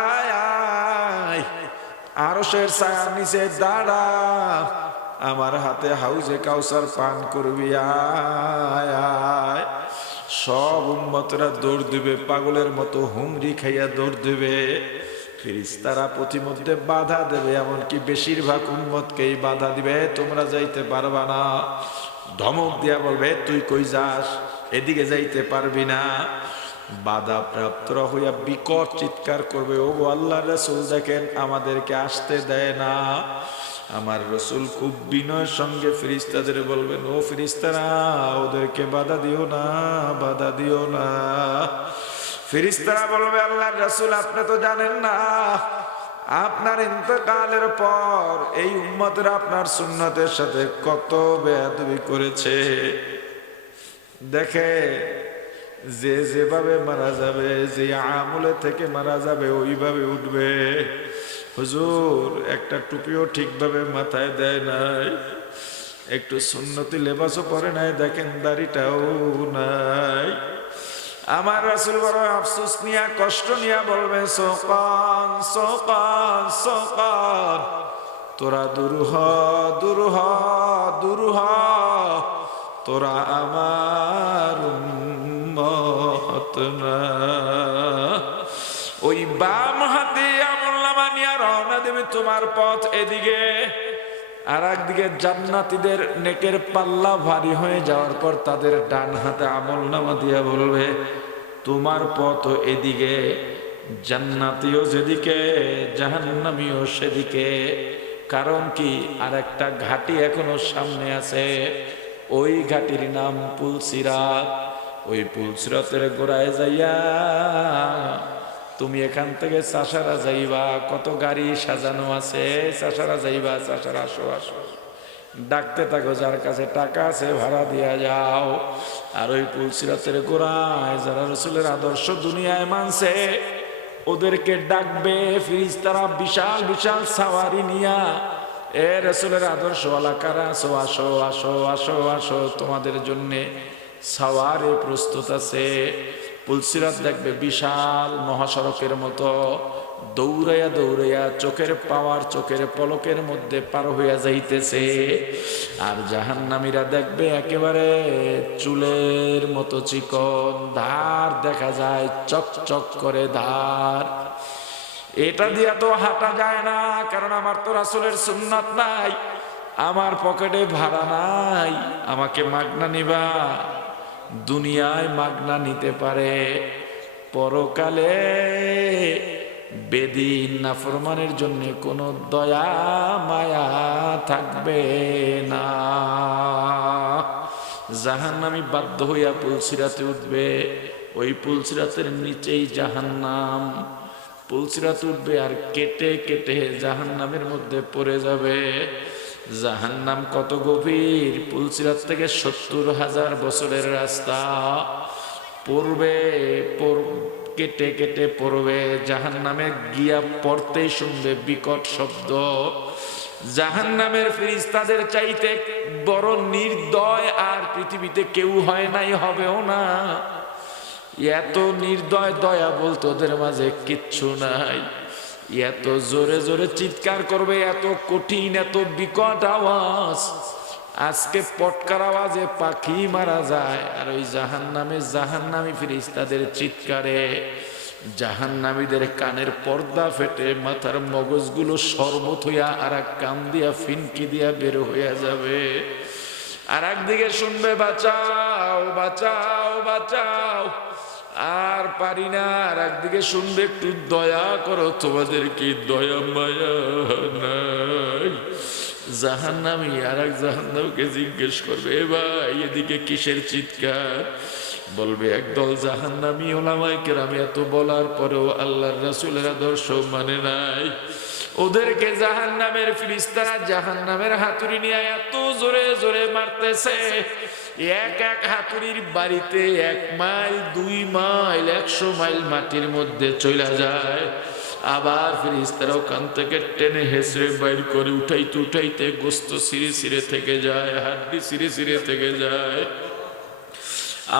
আয় আয়, আরশের ছায়ার নিচে দাঁড়া, আমার হাতে হাউজে কাউসার পান করবি, আয় আয়। সব উম্মতরা দৌড় দিবে, পাগলের মতো হুমড়ি খাইয়া দৌড় দিবে। ফেরেশতারা প্রতিমধ্যে বাধা দেবে, এমনকি বেশিরভাগ উম্মতকেই বাধা দিবে, তোমরা যাইতে পারবা না। ধমক দিয়া বলবে, তুই কই যাস, এদিকে যাইতে পারবি না। বাধা প্রাপ্তরা হইয়া বিকট চিৎকার করবে, ও আল্লাহর রাসূল দেখেন আমাদেরকে আসতে দেয় না। আমার রাসূল খুব বিনয়ের সঙ্গে ফেরেশতাদের বলবেন, ও ফেরেশতারা, ওদেরকে বাধা দিও না, বাধা দিও না। ফেরেশতারা বলবে, আল্লাহর রাসূল আপনি তো জানেন না, আপনার ইন্তেকালের পর এই উম্মতরা আপনার সুন্নতের সাথে কত বেয়াদবি করেছে। দেখে যে যেভাবে মারা যাবে, যে আমলে থেকে মারা যাবে ওইভাবে উঠবে। হুজুর একটা টুপিও ঠিকভাবে মাথায় দেয় নাই, একটু সুন্নতি লেবাসও পরে নাই, দেখেন দাড়িটাও নাই। আমার রাসূল বড় আফসোস নিয়া, কষ্ট নিয়া বলবে, সোকান সোকান সোকান, তোরা দূর হ, দূর হ, দূর হ, তোরা আমার উম্মত না। ওই বাম হাতে আমলনামা নিয়ে রওনা দেবে তোমার পথ এদিকে, আর একদিকে জান্নাতীদের নেকের পাল্লা ভারী হয়ে যাওয়ার পর তাদের ডান হাতে আমলনামা দিয়া বলবে, তোমার পথ এদিকে, জান্নাতীও যেদিকে, জাহান্নামীও সেদিকে। কারণ কি, আর একটা ঘাটি এখনো সামনে আছে, ওই ঘাটির নাম পুলসিরাত। ওই পুলসিরাতের গোড়ায় যাইয়া তুমি এখান থেকে চাষারা যাইবা, কত গাড়ি সাজানো আছে, চাষারা যাইবা, চাষারা আসো আসো, ডাকতে থাকো, যার কাছে টাকা আছে ভাড়া দিয়া যাও। আর ওই পুলসিরাতের গোড়ায় যারা রাসূলের আদর্শ দুনিয়ায় মানছে ওদেরকে ডাকবে ফেরেশতারা বিশাল বিশাল সাওয়ারি নিয়া, এ রাসূলের আদর্শওয়ালা কারা আছো, আসো আসো আসো আসো, তোমাদের জন্যে সাওয়ারি প্রস্তুত আছে। পুলসিরাত দেখবে বিশাল মহাসড়কের মতো, দৌড়াইয়া দৌড়াইয়া চোখের পাওয়ার, চোখের পলকের মধ্যে পার হইয়া যাইতেছে। আর জাহান্নামীরা দেখবে একেবারে চুলের মতো চিকন, ধার দেখা যায়, চকচক করে ধার। এটা দিয়া তো হাঁটা যায় না, কারণ আমার তো রাসূলের সুন্নাত নাই, আমার পকেটে ভাড়া নাই, আমাকে মাগনা নিবা। দুনিয়ায় মাগনা নিতে পারে, পরকালে বেদিন নাফরমানের জন্য কোনো দয়া মায়া থাকবে না। জাহান্নামী বাধ্য হইয়া পুলসিরাতে উঠবে, ওই পুলসিরাতের নিচেই জাহান্নাম। পুলসিরাত উঠবে আর কেটে কেটে জাহান্নামের মধ্যে পড়ে যাবে। জাহান্নাম কত গভীর, পুলসিরাত থেকে ৭০,০০০ বছরের রাস্তা, পড়বে কেটে কেটে পড়বে। জাহান্নামে গিয়া পড়তেই শুনবে বিকট শব্দ। জাহান্নামের ফেরেশতাদের চাইতে বড় নির্দয় আর পৃথিবীতে কেউ হয় নাই, হবেও না। এত নির্দয় দয়া বলতে ওদের মাঝে কিচ্ছু নাই। এত জোরে জোরে চিৎকার করবে, এত কঠিন, এত বিকট আওয়াজ, আজকে পটকার আওয়াজে পাখি মারা যায়। আর ওই জাহান্নামে জাহান্নামী ফেরেশতাদের চিৎকারে জাহান্নামীদের কানের পর্দা ফেটে মাথার মগজগুলো শরবত হইয়া আর এক কান দিয়া ফিনকি দিয়া বের হইয়া যাবে। আর একদিকে শুনবে বাঁচাও বাঁচাও বাঁচাও, আর পারি না। আর একদিকে শুনবে একটু দয়া করো, তোমাদের কি দয়া মায়া নাই? জাহান্নামী আর এক জাহান্নামকে জিজ্ঞেস করবে, এ ভাই এদিকে কিসের চিৎকার? বলবে একদল জাহান্নামী ওলামায়ে কেরাম এত বলার পরেও আল্লাহর রাসূলের আদর্শ মানে নাই। ওদেরকে জাহান্নামের ফেরেশতারা জাহান্নামের হাতুড়ি নিয়ে এত জোরে জোরে মারতেছে, এক এক হাতুড়ির বাড়িতে 1 মাইল 2 মাইল 100 মাইল মাটির মধ্যে চলে যায়। আবার ফেরেশতারা ওখান থেকে টেনে হেসড়ে বাইর করে উঠাইতে উঠাইতে গোস্ত ছিঁড়ে ছিঁড়ে থেকে যায়, হাড্ডি ছিঁড়ে ছিঁড়ে থেকে যায়।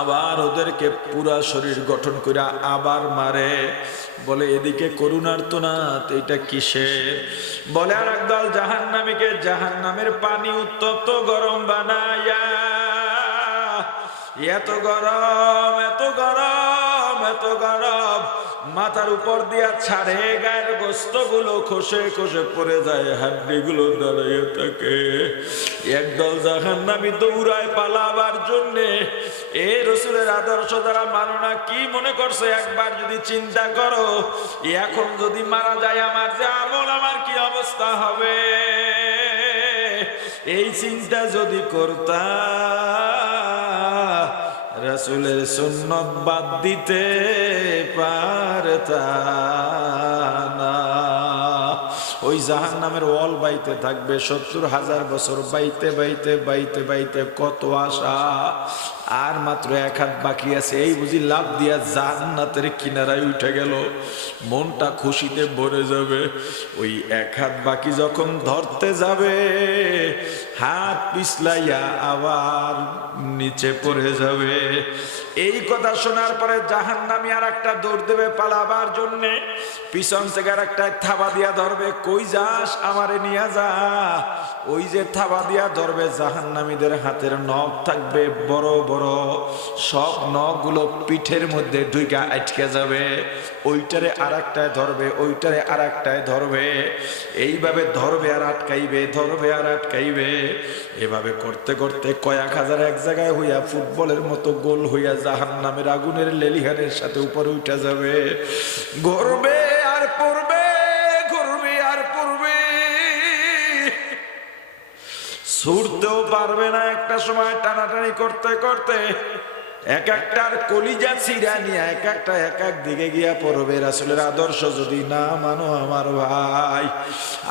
আবার ওদেরকে পুরা শরীর গঠন করে আবার মারে। বলে এদিকে করুণার তো না, এটা কিসের? বলে আর একদল জাহান্নামীকে জাহান্নামের পানি উত্তপ্ত গরম বানায়া, এত গরম এত গরম এত গরম, মাথার উপর দিয়া ছাড়ে, গায়ের গোস্ত গুলো খসে খসে পড়ে যায়, হাড্ডি গুলো দাঁড়িয়ে থাকে। একদল জাহান্নামী দৌড়ায় পালাবার জন্যে। এ রাসূলের আদর্শ দ্বারা মানো না, কি মনে করছে? একবার যদি চিন্তা করো, এখন যদি মারা যায় আমার যে আমল, আমার কি অবস্থা হবে? এই চিন্তা যদি করতা, রাসূলের সুন্নত বাদ দিতে পারতা না। ওই জাহান্নামের ওয়াল বাইতে থাকবে 70,000 বছর, বাইতে বাইতে বাইতে বাইতে কত আশা, আর মাত্র 1 হাত বাকি আছে, এই বুঝি লাভ দিয়া জান্নাতের কিনারায় উঠে গেল। মনটা খুশিতে ভরে যাবে। ওই 1 হাত বাকি যখন ধরতে যাবে, হাত পিছলাইয়া আবার নিচে পড়ে যাবে। এই কথা শোনার পরে জাহান্নামী আর একটা দৌড় দেবে পালাবার জন্যে। পিছন থেকে আর একটা থাবা দিয়া ধরবে, কই যাস? আমারে নিয়ে যা। ওই যে থাবা দিয়া ধরবে, জাহান্নামীদের হাতের নখ থাকবে বড় বড়, সব নখগুলো পিঠের মধ্যে ঢুইকা আটকে যাবে। ওইটারে আর একটায় ধরবে, ওইটারে আর একটায় ধরবে, এইভাবে ধরবে আর আটকাইবে, ধরবে আর আটকাইবে। এভাবে করতে করতে কয়েক হাজার এক জায়গায় হইয়া ফুটবলের মতো গোল হইয়া জাহান্নামের আগুনের লেলিহানের সাথে উপরে উঠে যাবে। গড়বে আর পড়বে, গড়বে আর পড়বে, ছুটতেও পারবে না। একটা সময় টানাটানি করতে করতে এক একটার কলিজা ছিঁড়া নিয়ে এক একটা এক এক দিকে গিয়া পড়বে। রাসূলের আদর্শ যদি না মানো আমার ভাই,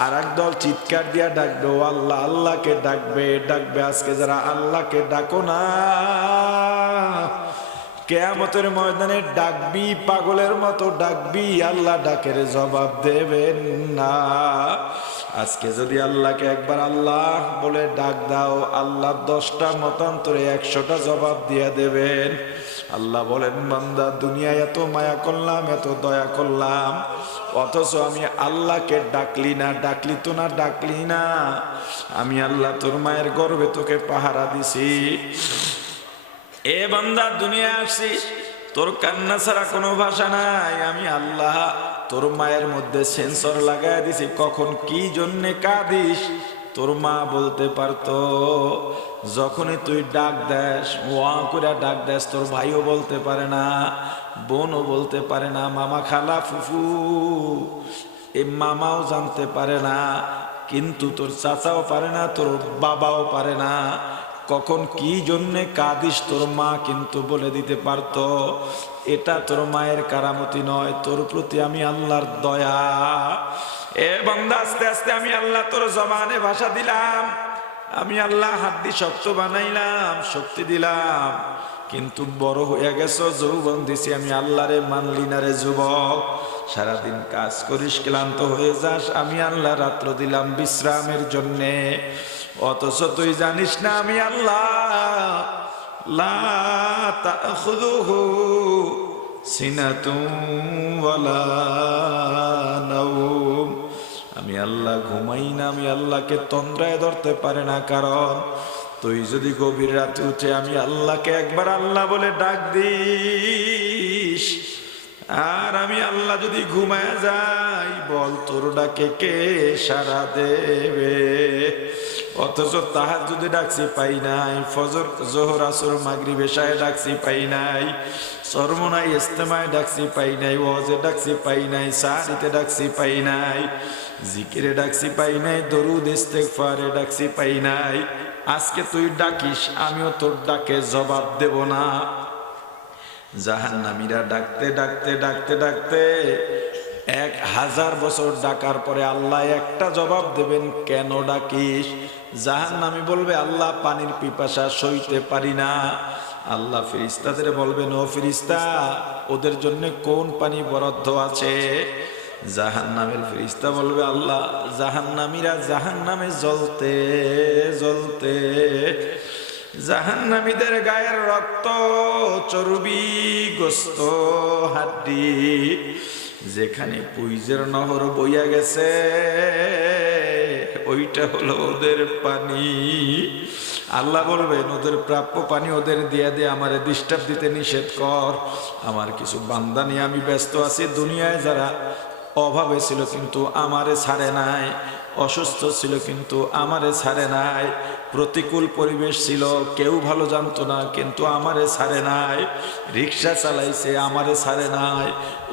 আর একদল চিৎকার দিয়া ডাকবে, ও আল্লাহ, আল্লাহকে ডাকবে ডাকবে। আজকে যারা আল্লাহকে ডাকো না, কিয়ামতের ময়দানে ডাকবি, পাগলের মতো ডাকবি, আল্লাহ ডাকের জবাব দেবেন না। আজকে যদি আল্লাহকে একবার আল্লাহ বলে ডাক দাও, আল্লাহ 10টা মতান্তরে 100টা জবাব দিয়ে দেবেন। আল্লাহ বলেন, বান্দা দুনিয়ায় এত মায়া করলাম, এত দয়া করলাম, অথচ আমি আল্লাহকে ডাকলি না, ডাকলি তো না, ডাকলি না। আমি আল্লাহ তোর মায়ের গর্ভে তোকে পাহারা দিছি। এ বান্দা দুনিয়া আসছি, তোর কান্না ছাড়া কোনো ভাষা নাই। আমি আল্লাহ তোর মায়ের মধ্যে সেন্সর লাগাই দিছি, কখন কি জন্যে কাঁদিস তোর মা বলতে পারতো। যখনই তুই ডাক দেস, ওয়া করে ডাক দেস, তোর ভাইও বলতে পারে না, বোনও বলতে পারে না, মামা খালা ফুফু এ মামাও জানতে পারে না, কিন্তু তোর চাচাও পারে না, তোর বাবাও পারে না। কখন কি জন্যে কাঁদিস তোর মা কিন্তু বলে দিতে পারতো। এটা তোর মায়ের কারামতি নয়, তোর প্রতি আমি আল্লাহর দয়া। এ বান্দা, আস্তে আস্তে আমি আল্লাহ তোর জবানে ভাষা দিলাম, আমি আল্লাহ হাড্ডি শক্ত বানাইলাম, শক্তি দিলাম, কিন্তু বড় হয়ে গেছো, যৌবন দিছি, আমি আল্লাহরে মানলি না রে যুবক। সারাদিন কাজ করিস, ক্লান্ত হয়ে যাস, আমি আল্লাহ রাত্র দিলাম বিশ্রামের জন্যে, অথচ তুই জানিস না আমি আল্লাহ লা তাখুযুহু সিনাতুন ওয়ালা নাওম। আমি আল্লাহ ঘুমাই না, আমি আল্লাহকে তন্দ্রায় ধরতে পারে না। কারণ তুই যদি গভীর রাতে উঠে আমি আল্লাহকে একবার আল্লাহ বলে ডাক দিস, আর আমি আল্লাহ যদি ঘুমায় যাই, বল তোর ডাকে কে সাড়া দেবে? ও অথচ তাহাজ্জুদে ডাকছি পাই নাই, ফজর জোহর আসর মাগরিব এশায় ডাকছি পাই নাই, চরমনাই ইজতেমায় ডাকছি পাই নাই, ওয়াজে ডাকছি পাই নাই, সাহারিতে ডাকছি পাই নাই, জিকিরে ডাকছি পাই নাই, দরুদ ইস্তেগফারে ডাকছি পাই নাই। আজকে তুই ডাকিস, আমিও তোর ডাকে জবাব দেব না। জাহান্নামীরা ডাকতে ডাকতে ডাকতে ডাকতে 1000 বছর ডাকার পরে আল্লাহ একটা জবাব দেবেন, কেন ডাকিস? জাহান্নামী বলবে, আল্লাহ পানির পিপাসা সইতে পারি না। আল্লাহ ফেরেশতাদের বলবেন, ও ফেরেশতা, ওদের জন্য কোন পানি বরাদ্দ আছে? জাহান্নামের ফেরেশতা বলবে, আল্লাহ জাহান্নামীরা জাহান্নামে জ্বলতে জ্বলতে জাহান্নামীদের গায়ের রক্ত, চর্বি, গোস্ত, হাড্ডি যেখানে পুইজের নহর বইয়া গেছে, ওইটা হলো ওদের পানি। আল্লাহ বলবেন, ওদের প্রাপ্য পানি ওদের দিয়ে দে, আমারে ডিস্টার্ব দিতে নিষেধ কর। আমার কিছু বান্দা নিয়ে আমি ব্যস্ত আছি। দুনিয়ায় যারা অভাবে ছিল কিন্তু আমারে ছাড়ে নাই, অসুস্থ ছিল কিন্তু আমারে ছাড়ে নাই, প্রতিকূল পরিবেশ ছিল, কেউ ভালো জানতো না কিন্তু আমারে ছাড়ে নাই, রিক্সা চালাইছে আমারে ছাড়ে নাই,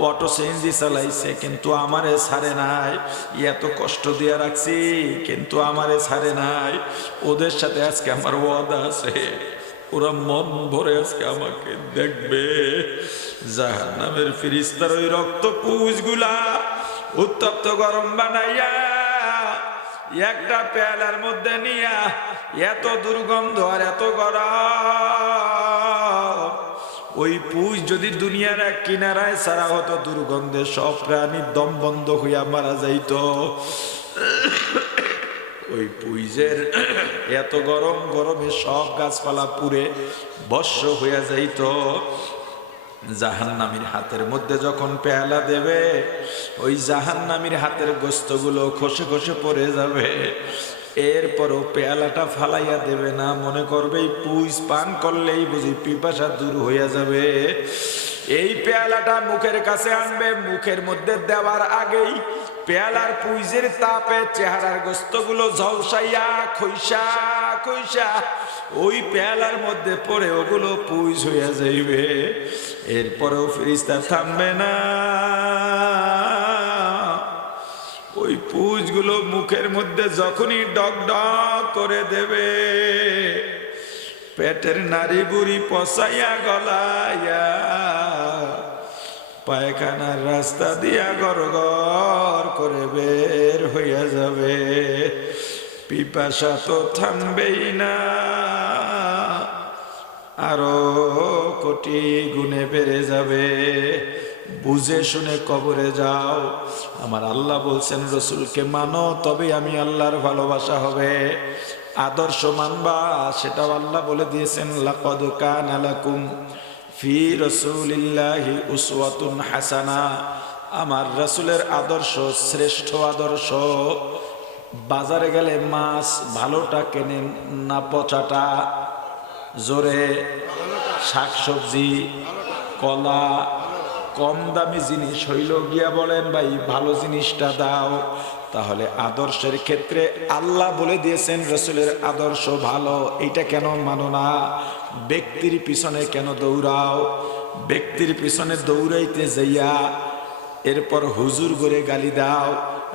অটো সিএনজি চালাইছে কিন্তু আমারে ছাড়ে নাই, এত কষ্ট দিয়ে রাখছি কিন্তু আমারে ছাড়ে নাই। ওদের সাথে আজকে আমার ওয়াদা আছে, ওরা মন ভরে আজকে আমাকে দেখবে। জাহান্নামের ফেরেশতার ওই রক্ত পুঁজগুলা উত্তপ্ত গরম বানাইয়া একটা পেয়ালার মধ্যে নিয়া, এত দুর্গন্ধ আর এত গরম, ওই পুঁজ যদি দুনিয়ার এক কিনারায় ছাড়া হতো, দুর্গন্ধে সব প্রাণী দম বন্ধ হইয়া মারা যাইত। ওই পুইজের এত গরম, গরমে সব গাছপালা পুড়ে ভস্ম হইয়া যাইত। জাহান্নামীর হাতের মধ্যে যখন পেয়ালা দেবে, ওই জাহান্নামীর হাতের গোস্তগুলো খসে খসে পড়ে যাবে। এরপরও পেয়ালাটা ফালাইয়া দেবে না, মনে করবে এই পুইজ পান করলেই বুঝি পিপাসা দূর হইয়া যাবে। এই পেয়ালাটা মুখের কাছে আনবে, মুখের মধ্যে দেওয়ার আগেই পেয়ালার পুইজের তাপে চেহারার গোস্তগুলো ঝলসাইয়া খইসা খইসা ওই পেয়ালার মধ্যে পড়ে ওগুলো পুইজ হইয়া যাইবে। এরপরেও ফেরেশতা থামবে না, ওই পুঁজগুলো মুখের মধ্যে যখনই ডক ডক করে দেবে, পেটের নাড়ি বুড়ি পচাইয়া গলাইয়া পায়খানার রাস্তা দিয়া গর গর করে বের হইয়া যাবে। পিপাসা তো থামবেই না, আরো কোটি গুণে বেড়ে যাবে। বুঝে শুনে কবরে যাও। আমার আল্লাহ বলছেন, রসুলকে মানো, তবে আমি আল্লাহর ভালোবাসা হবে। আদর্শ মানবা, সেটাও আল্লাহ বলে দিয়েছেন, লাকাদ কানা লাকুম ফি রাসূলিল্লাহি উসওয়াতুন হাসানা। আমার রাসূলের আদর্শ শ্রেষ্ঠ আদর্শ। বাজারে গেলে মাছ ভালোটা কেনেন না পচাটা? জোরে। শাকসবজি, কলা, কম দামি জিনিস হইল গিয়া বলেন, ভাই ভালো জিনিসটা দাও। তাহলে আদর্শের ক্ষেত্রে আল্লাহ বলে দিয়েছেন রাসূলের আদর্শ ভালো, এইটা কেন মানো না? ব্যক্তির পিছনে কেন দৌড়াও? ব্যক্তির পিছনে দৌড়াইতে যাইয়া এরপর হুজুর করে গালি দাও,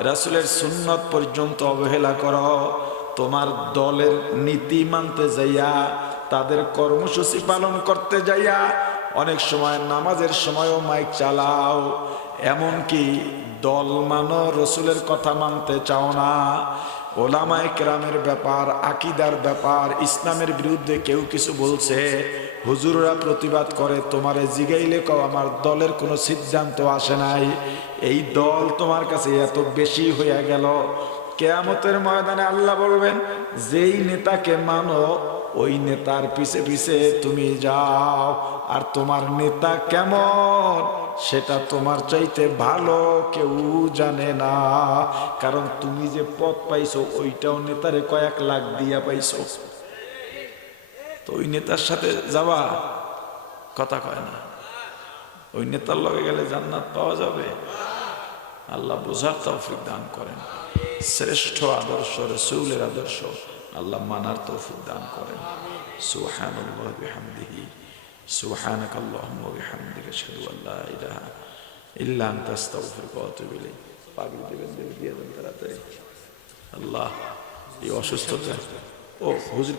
রাসূলের সুন্নত পর্যন্ত অবহেলা করো, তোমার দলের নীতি মানতে যাইয়া, তাদের কর্মসূচি পালন করতে যাইয়া অনেক সময় নামাজের সময়ও মাইক চালাও, এমনকি দল মানো, রসুলের কথা মানতে চাও না। ওলামায়ে কেরামের ব্যাপার, আকীদার ব্যাপার, ইসলামের বিরুদ্ধে কেউ কিছু বলছে, হুজুররা প্রতিবাদ করে, তোমারে জিগাইলে কও আমার দলের কোনো সিদ্ধান্ত আসে নাই, এই দল তোমার কাছে এত বেশি হইয়া গেল। কিয়ামতের ময়দানে আল্লাহ বলবেন, যেই নেতাকে মানো ওই নেতার পিছে পিছে তুমি যাও, আর তোমার নেতা কেমন সেটা তোমার চাইতে ভালো কেউ জানে না। কারণ তুমি যে পদ পাইছো ওইটাও নেতারে কয়েক লাখ দিয়া পাইছো, তো ওই নেতার সাথে যাবা, কথা কয় না। ওই নেতার লগে গেলে জান্নাত পাওয়া যাবে? আল্লাহ বোঝার তৌফিক দান করেন। শ্রেষ্ঠ আদর্শ রাসূলের আদর্শ, আল্লাহ মানার তৌফিক দান করেন। সুবহানাল্লাহ বিহামদিহি সুবহানাকাল্লাহুম্মা ওয়া বিহামদিকা আশহাদু আল্লা ইলাহা ইল্লা আনতা আস্তাগফিরুকা ওয়া আতুবু ইলাইক। পাগড়ি দিবেন, দিয়ে দেন তাড়াতাড়ি। আল্লাহ, এই অসুস্থতা, ও হুজুর